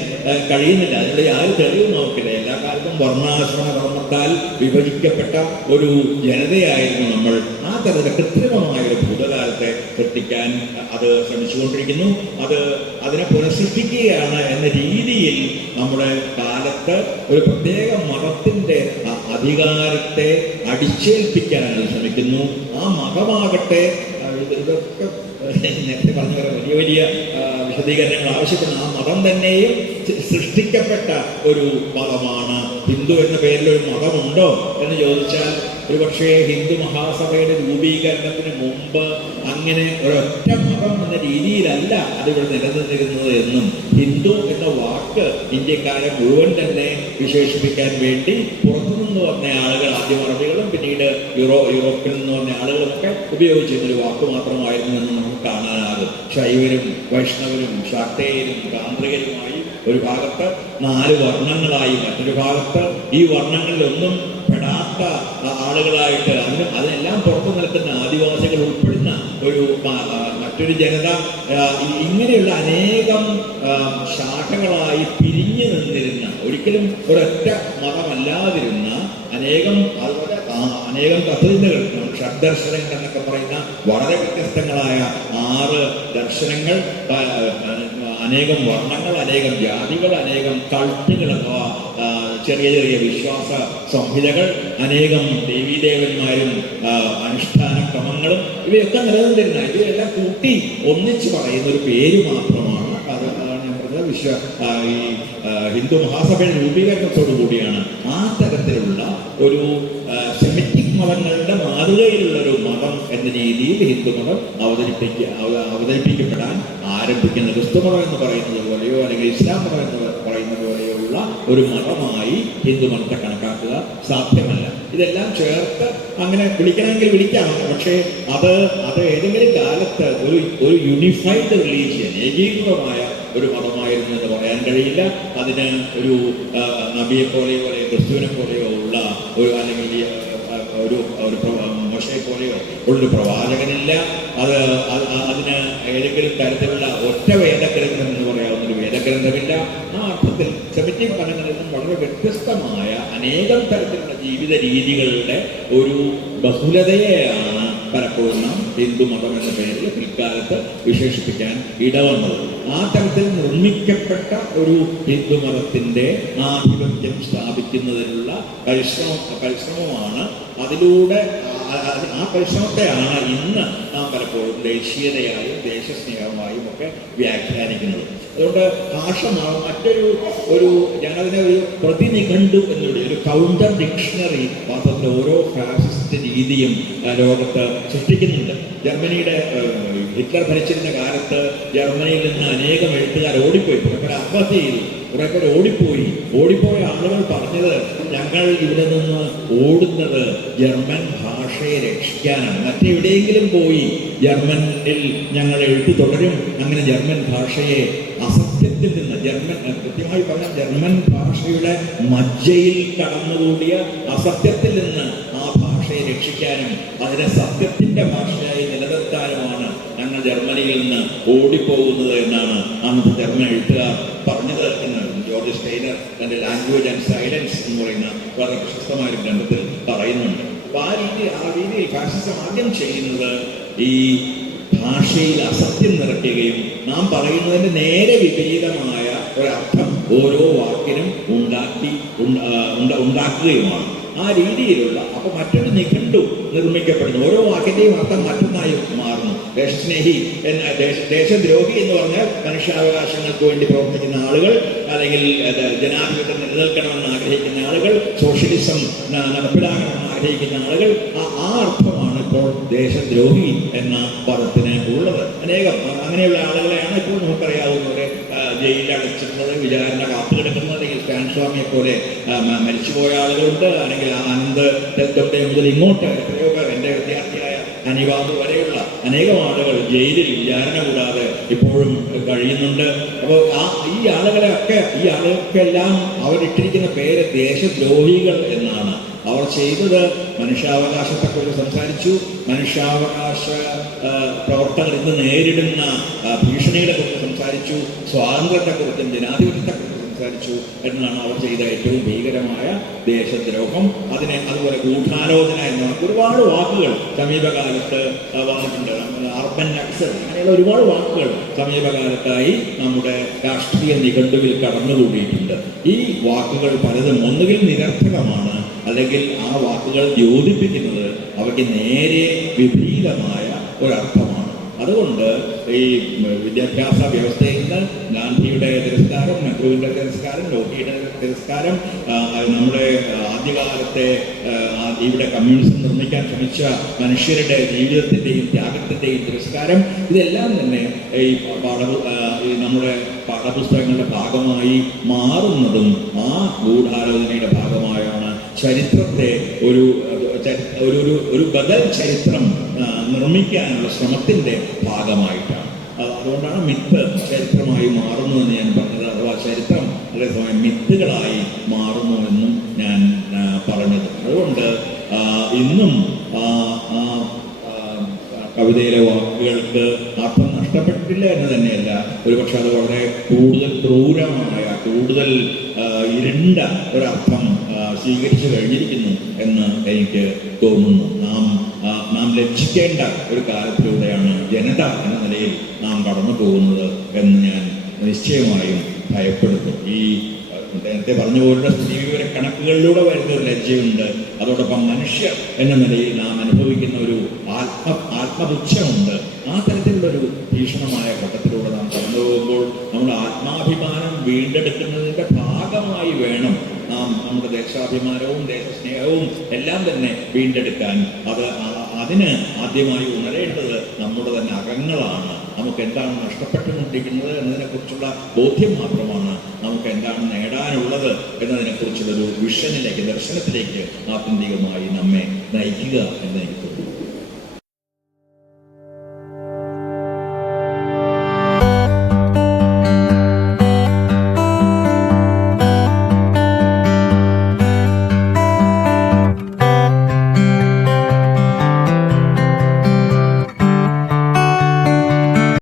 കഴിയുന്നില്ല. അതിനുള്ള യാതൊരു തെളിവും നോക്കില്ല. എല്ലാ കാലത്തും വർണ്ണാശ്രമ ധർമ്മത്താൽ വിഭജിക്കപ്പെട്ട ഒരു ജനതയായിരുന്നു നമ്മൾ. ആ തരത്തിൽ കൃത്രിമമായ ഒരു ഭൂതകാലത്തെ സൃഷ്ടിക്കാൻ അത് ശ്രമിച്ചുകൊണ്ടിരിക്കുന്നു. അതിനെ പുനഃസൃഷ്ടിക്കുകയാണ് എന്ന രീതിയിൽ നമ്മുടെ കാലത്ത് ഒരു പ്രത്യേക മതത്തിന്റെ അധികാരത്തെ അടിച്ചേൽപ്പിക്കാൻ ശ്രമിക്കുന്നു. ആ മതമാകട്ടെ, ഇതൊക്കെ നേരത്തെ പറഞ്ഞ വലിയ വലിയ വിശദീകരണങ്ങൾ ആവശ്യപ്പെടുന്ന ആ മതം തന്നെയും സൃഷ്ടിക്കപ്പെട്ട ഒരു മതമാണ്. ഹിന്ദു എന്ന പേരിൽ ഒരു മതമുണ്ടോ എന്ന് ചോദിച്ചാൽ ഒരുപക്ഷേ ഹിന്ദു മഹാസഭയുടെ രൂപീകരണത്തിന് മുമ്പ് അങ്ങനെ ഒരൊറ്റ മതം എന്ന രീതിയിലല്ല അതിവിടെ നിലനിന്നിരുന്നത് എന്നും ഹിന്ദു എന്ന വാക്ക് ഇന്ത്യക്കാരെ മുഴുവൻ തന്നെ വിശേഷിപ്പിക്കാൻ വേണ്ടി പുറത്തുനിന്ന് വന്ന ആളുകൾ, ആദ്യം അറബികളും പിന്നീട് യൂറോപ്പിൽ നിന്ന് വന്ന ആളുകളൊക്കെ ഉപയോഗിച്ചിരുന്നൊരു വാക്ക് മാത്രമായിരുന്നു എന്ന് നമുക്ക് കാണാനാകും. ശൈവരും വൈഷ്ണവരും ശാക്തേയരും താന്ത്രികരുമായി ഒരു ഭാഗത്ത് 4 വർണ്ണങ്ങളായി, മറ്റൊരു ഭാഗത്ത് ഈ വർണ്ണങ്ങളിലൊന്നും പെടാത്ത ആളുകളായിട്ട് അതിനെല്ലാം പുറത്തു നിൽക്കുന്ന ആദിവാസികൾ ഉൾപ്പെടുന്ന ഒരു മറ്റൊരു ജനത, ഇങ്ങനെയുള്ള അനേകം ശാഖകളായി പിരിഞ്ഞു നിന്നിരുന്ന, ഒരിക്കലും ഒരൊറ്റ മതമല്ലാതിരുന്ന അനേകം പദ്ധതികൾ, ഷഡ്ദർശനങ്ങൾ എന്നൊക്കെ പറയുന്ന വളരെ വ്യത്യസ്തങ്ങളായ 6 ദർശനങ്ങൾ, അനേകം വർണ്ണങ്ങൾ, അനേകം ജാതികൾ, അനേകം കൾട്ടുകൾ അഥവാ ചെറിയ ചെറിയ വിശ്വാസ സംഹിതകൾ, അനേകം ദേവീദേവന്മാരും അനുഷ്ഠാന ക്രമങ്ങളും ഇവയൊക്കെ നിലനിന്നിരുന്ന ഇവയെല്ലാം കൂട്ടി ഒന്നിച്ച് പറയുന്ന ഒരു പേര് മാത്രമാണ് ഈ ഹിന്ദു മഹാസഭയുടെ രൂപീകരണത്തോടു കൂടിയാണ് ആ തരത്തിലുള്ള ഒരു സെമിറ്റിക് മതങ്ങളുടെ മാതൃകയിലുള്ള ഒരു മതം എന്ന രീതിയിൽ ഹിന്ദുമതം അവതരിപ്പിക്കപ്പെടാൻ ആരംഭിക്കുന്നത്. ക്രിസ്തുമതം എന്ന് പറയുന്നത് പോലെയോ അല്ലെങ്കിൽ ഇസ്ലാം മതം എന്ന് പറയുന്നത് പോലെയുള്ള ഒരു മതമായി ഹിന്ദുമതത്തെ കണക്കാക്കുക സാധ്യമല്ല. ഇതെല്ലാം ചേർത്ത് അങ്ങനെ വിളിക്കണമെങ്കിൽ വിളിക്കാം. പക്ഷേ അത് ഏതെങ്കിലും കാലത്ത് ഒരു യൂണിഫൈഡ് റിലീജിയൻ, ഏകീകൃതമായ ഒരു മതമായിരുന്നു എന്ന് പറയാൻ കഴിയില്ല. അതിന് ഒരു നബിയെ പോലെയോ അല്ലെങ്കിൽ ക്രിസ്തുവിനെ പോലെയോ ഉള്ള ഒരു അല്ലെങ്കിൽ ഒരു മോശയെ പോലെയോ ഉള്ളൊരു പ്രവാചകനില്ല. അതിന് ഏതെങ്കിലും തരത്തിലുള്ള ഒറ്റ വേദഗ്രന്ഥം എന്ന് പറയാവുന്ന ഒരു വേദഗ്രന്ഥമില്ല. ആ അർത്ഥത്തിൽ സെമിറ്റിക് മതങ്ങളിൽ നിന്നും വളരെ വ്യത്യസ്തമായ അനേകം തരത്തിലുള്ള ജീവിത രീതികളുടെ ഒരു ബഹുലതയെയാണ് പലപ്പോഴും നാം ഹിന്ദുമതം എന്ന പേരിൽ പിൽക്കാലത്ത് വിശേഷിപ്പിക്കാൻ ഇടവന്നത്. ആ തരത്തിൽ നിർമ്മിക്കപ്പെട്ട ഒരു ഹിന്ദുമതത്തിൻ്റെ ആധിപത്യം സ്ഥാപിക്കുന്നതിനുള്ള പരിശ്രമമാണ്. അതിലൂടെ ആ പരിശ്രമത്തെയാണ് ഇന്ന് നാം പലപ്പോഴും ദേശീയതയായും ദേശസ്നേഹമായും ഒക്കെ വ്യാഖ്യാനിക്കുന്നത്. അതുകൊണ്ട് ഭാഷ മറ്റൊരു ഞാനതിനെ ഒരു പ്രതിനിഘണ്ടു എന്നുള്ളത് ഒരു കൗണ്ടർ ഡിക്ഷണറി വാസ്തവത്തിൽ ഓരോ ഫാസിസ്റ്റ് രീതിയും ലോകത്ത് സൃഷ്ടിക്കുന്നുണ്ട്. ജർമ്മനിയുടെ ഹിറ്റ്ലർ ഭരിച്ചിരുന്ന കാലത്ത് ജർമ്മനിയിൽ നിന്ന് അനേകം എഴുത്തുകാർ ഓടിപ്പോയി, കുറെ പേർ ആത്മഹത്യ ചെയ്തു, കുറെ പേർ ഓടിപ്പോയ ആളുകൾ പറഞ്ഞത് ഞങ്ങൾ ഇവിടെ നിന്ന് ഓടുന്നത് ജർമ്മൻ ഭാഷയെ രക്ഷിക്കാനാണ്. മറ്റെവിടെയെങ്കിലും പോയി ജർമ്മനിൽ ഞങ്ങൾ എഴുത്ത് തുടരും. അങ്ങനെ ജർമ്മൻ ഭാഷയെ അസത്യത്തിൽ നിന്ന് കൃത്യമായി പറഞ്ഞാൽ ജർമ്മൻ ഭാഷയുടെ മജ്ജയിൽ കടന്നുകൂടിയ അസത്യത്തിൽ നിന്ന് ആ ഭാഷയെ രക്ഷിക്കാനും അതിനെ സത്യത്തിന്റെ ഭാഷയായി നിലനിർത്താനുമാണ് ഞങ്ങൾ ജർമ്മനിയിൽ നിന്ന് ഓടിപ്പോകുന്നത് എന്നാണ് അന്നത്തെ ജർമ്മൻ എഴുത്തുകാർ പറഞ്ഞത് എന്ന് ജോർജ് സ്റ്റൈനർ തന്റെ ലാംഗ്വേജ് ആൻഡ് സൈലൻസ് എന്ന് പറയുന്ന വളരെ പ്രശസ്തമായ ഒരു ഗ്രന്ഥത്തിൽ പറയുന്നുണ്ട്. അപ്പൊ ആ രീതിയിൽ ഫാസിസം ആദ്യം ചെയ്യുന്നത് ഈ ഭാഷയിൽ അസത്യം നിറയ്ക്കുകയും നാം പറയുന്നതിന്റെ നേരെ വിപരീതമായ ഒരർത്ഥം ഓരോ വാക്കിനും ഉണ്ടാക്കുകയുമാണ്. ആ രീതിയിലുള്ള അപ്പൊ മറ്റൊരു നിഘണ്ടു നിർമ്മിക്കപ്പെടുന്നു. ഓരോ വാക്കിന്റെയും അർത്ഥം മറ്റൊന്നായി മാറുന്നു. ദേശസ്നേഹി ദേശദ്രോഹി എന്ന് പറഞ്ഞാൽ മനുഷ്യാവകാശങ്ങൾക്ക് വേണ്ടി പ്രവർത്തിക്കുന്ന ആളുകൾ, അല്ലെങ്കിൽ ജനാധിപത്യം നിലനിൽക്കണമെന്ന് ആഗ്രഹിക്കുന്ന ആളുകൾ, സോഷ്യലിസം നടപ്പിലാക്കണമെന്ന് ആഗ്രഹിക്കുന്ന ആളുകൾ. ആ അർത്ഥമാണ് ഇപ്പോൾ ദേശദ്രോഹി എന്ന പദത്തിന് ഉള്ളത്. അങ്ങനെയുള്ള ആളുകളെയാണ് ഇപ്പോൾ നമുക്കറിയാവുന്നവരെ ജയിലിൽ അടച്ചിട്ടുള്ളത്, വിചാരണ കാത്തുകിടക്കുന്നത്. അല്ലെങ്കിൽ സ്റ്റാൻസ്വാമിയെ പോലെ മരിച്ചുപോയ ആളുകളുണ്ട്, അല്ലെങ്കിൽ ആനന്ദ് ദത്തോടെ മുതൽ ഇങ്ങോട്ട് എത്രയോ പേർ, എൻ്റെ വിദ്യാർത്ഥിയായ അനിവാദ് വരെയുള്ള അനേകം ആളുകൾ ജയിലിൽ വിചാരണ കൂടാതെ ഇപ്പോഴും കഴിയുന്നുണ്ട്. അപ്പോൾ ഈ ആളുകൾക്കെല്ലാം അവരിട്ടിരിക്കുന്ന പേര് ദേശദ്രോഹികൾ എന്നാണ്. അവർ ചെയ്തത് മനുഷ്യാവകാശത്തെക്കുറിച്ച് സംസാരിച്ചു, മനുഷ്യാവകാശ പ്രവർത്തകർ ഇന്ന് നേരിടുന്ന ഭീഷണികളെ കുറിച്ച് സംസാരിച്ചു, സ്വാതന്ത്ര്യത്തെക്കുറിച്ചും ജനാധിപത്യത്തെക്കുറിച്ചും സംസാരിച്ചു എന്നാണ് അവർ ചെയ്ത ഏറ്റവും ഭീകരമായ ദേശദ്രോഹം. അതുപോലെ ഗൂഢാലോചന എന്ന ഒരുപാട് വാക്കുകൾ സമീപകാലത്ത് വന്നിട്ടുണ്ട്. അർബൻ നക്സൽ, അങ്ങനെയുള്ള ഒരുപാട് വാക്കുകൾ സമീപകാലത്തായി നമ്മുടെ രാഷ്ട്രീയ നിഘണ്ടുവിൽ കടന്നുകൂടിയിട്ടുണ്ട്. ഈ വാക്കുകൾ പലതും ഒന്നുകിൽ നിരർത്ഥകമാണ്, അല്ലെങ്കിൽ ആ വാക്കുകൾ യോജിപ്പിക്കുന്നത് അവയ്ക്ക് നേരെ വിപരീതമായ ഒരർത്ഥമാണ്. അതുകൊണ്ട് ഈ വിദ്യാഭ്യാസ വ്യവസ്ഥയിൽ നിന്ന് ഗാന്ധിയുടെ തിരസ്കാരം, നെഹ്റുവിൻ്റെ തിരസ്കാരം, ലോഹിയുടെ തിരസ്കാരം, നമ്മുടെ ആദ്യകാലത്തെ ഇവിടെ കമ്മ്യൂണിസം നിർമ്മിക്കാൻ ശ്രമിച്ച മനുഷ്യരുടെ ജീവിതത്തിൻ്റെയും ത്യാഗത്തിൻ്റെയും തിരസ്കാരം, ഇതെല്ലാം തന്നെ ഈ നമ്മുടെ പാഠപുസ്തകങ്ങളുടെ ഭാഗമായി മാറുന്നതും ആ ഗൂഢാലോചനയുടെ ഭാഗമായാണ്. ചരിത്രത്തെ ഒരു ബദൽ ചരിത്രം നിർമ്മിക്കാനുള്ള ശ്രമത്തിൻ്റെ ഭാഗമായിട്ടാണ്. അതുകൊണ്ടാണ് മിത്ത് ചരിത്രമായി മാറുന്നതെന്ന് ഞാൻ പറഞ്ഞത്. അഥവാ ചരിത്രം അതേസമയം മിത്തുകളായി മാറുന്നുവെന്നും ഞാൻ പറഞ്ഞത്. അതുകൊണ്ട് ഇന്നും കവിതയിലെ വാക്കുകൾക്ക് അർത്ഥം നഷ്ടപ്പെട്ടില്ല എന്ന് തന്നെയല്ല, ഒരുപക്ഷെ അത് വളരെ കൂടുതൽ ക്രൂരമായ, കൂടുതൽ ഇരുണ്ട ഒരർത്ഥം സ്വീകരിച്ചു കഴിഞ്ഞിരിക്കുന്നു എന്ന് എനിക്ക് തോന്നുന്നു. നാം ലക്ഷിക്കേണ്ട ഒരു കാലത്തിലൂടെയാണ് ജനത എന്ന നിലയിൽ നാം കടന്നു പോകുന്നത് എന്ന് ഞാൻ നിശ്ചയമായും ഭയപ്പെടുന്നു. ഈ നേരത്തെ പറഞ്ഞ പോലുള്ള സ്ഥിതിവിവര കണക്കുകളിലൂടെ വരുന്ന ഒരു ലജ്ജയുണ്ട്. അതോടൊപ്പം മനുഷ്യർ എന്ന നിലയിൽ നാം അനുഭവിക്കുന്ന ഒരു ആത്മപുച്ഛമുണ്ട്. ആ തരത്തിലുള്ളൊരു ഭീഷണമായ ഘട്ടത്തിലൂടെ നാം കടന്നു പോകുമ്പോൾ നമ്മുടെ ആത്മാഭിമാനം എല്ലാം തന്നെ വീണ്ടെടുക്കാൻ അതിന് ആദ്യമായി ഉണരേണ്ടത് നമ്മുടെ തന്നെ അകങ്ങളാണ്. നമുക്ക് എന്താണ് നഷ്ടപ്പെട്ടുകൊണ്ടിരിക്കുന്നത് എന്നതിനെക്കുറിച്ചുള്ള ബോധ്യം മാത്രമാണ് നമുക്ക് എന്താണ് നേടാനുള്ളത് എന്നതിനെക്കുറിച്ചുള്ളൊരു വിഷനിലേക്ക്, ദർശനത്തിലേക്ക് ആത്യന്തികമായി നമ്മെ നയിക്കുക എന്ന് എനിക്ക് തോന്നുന്നു.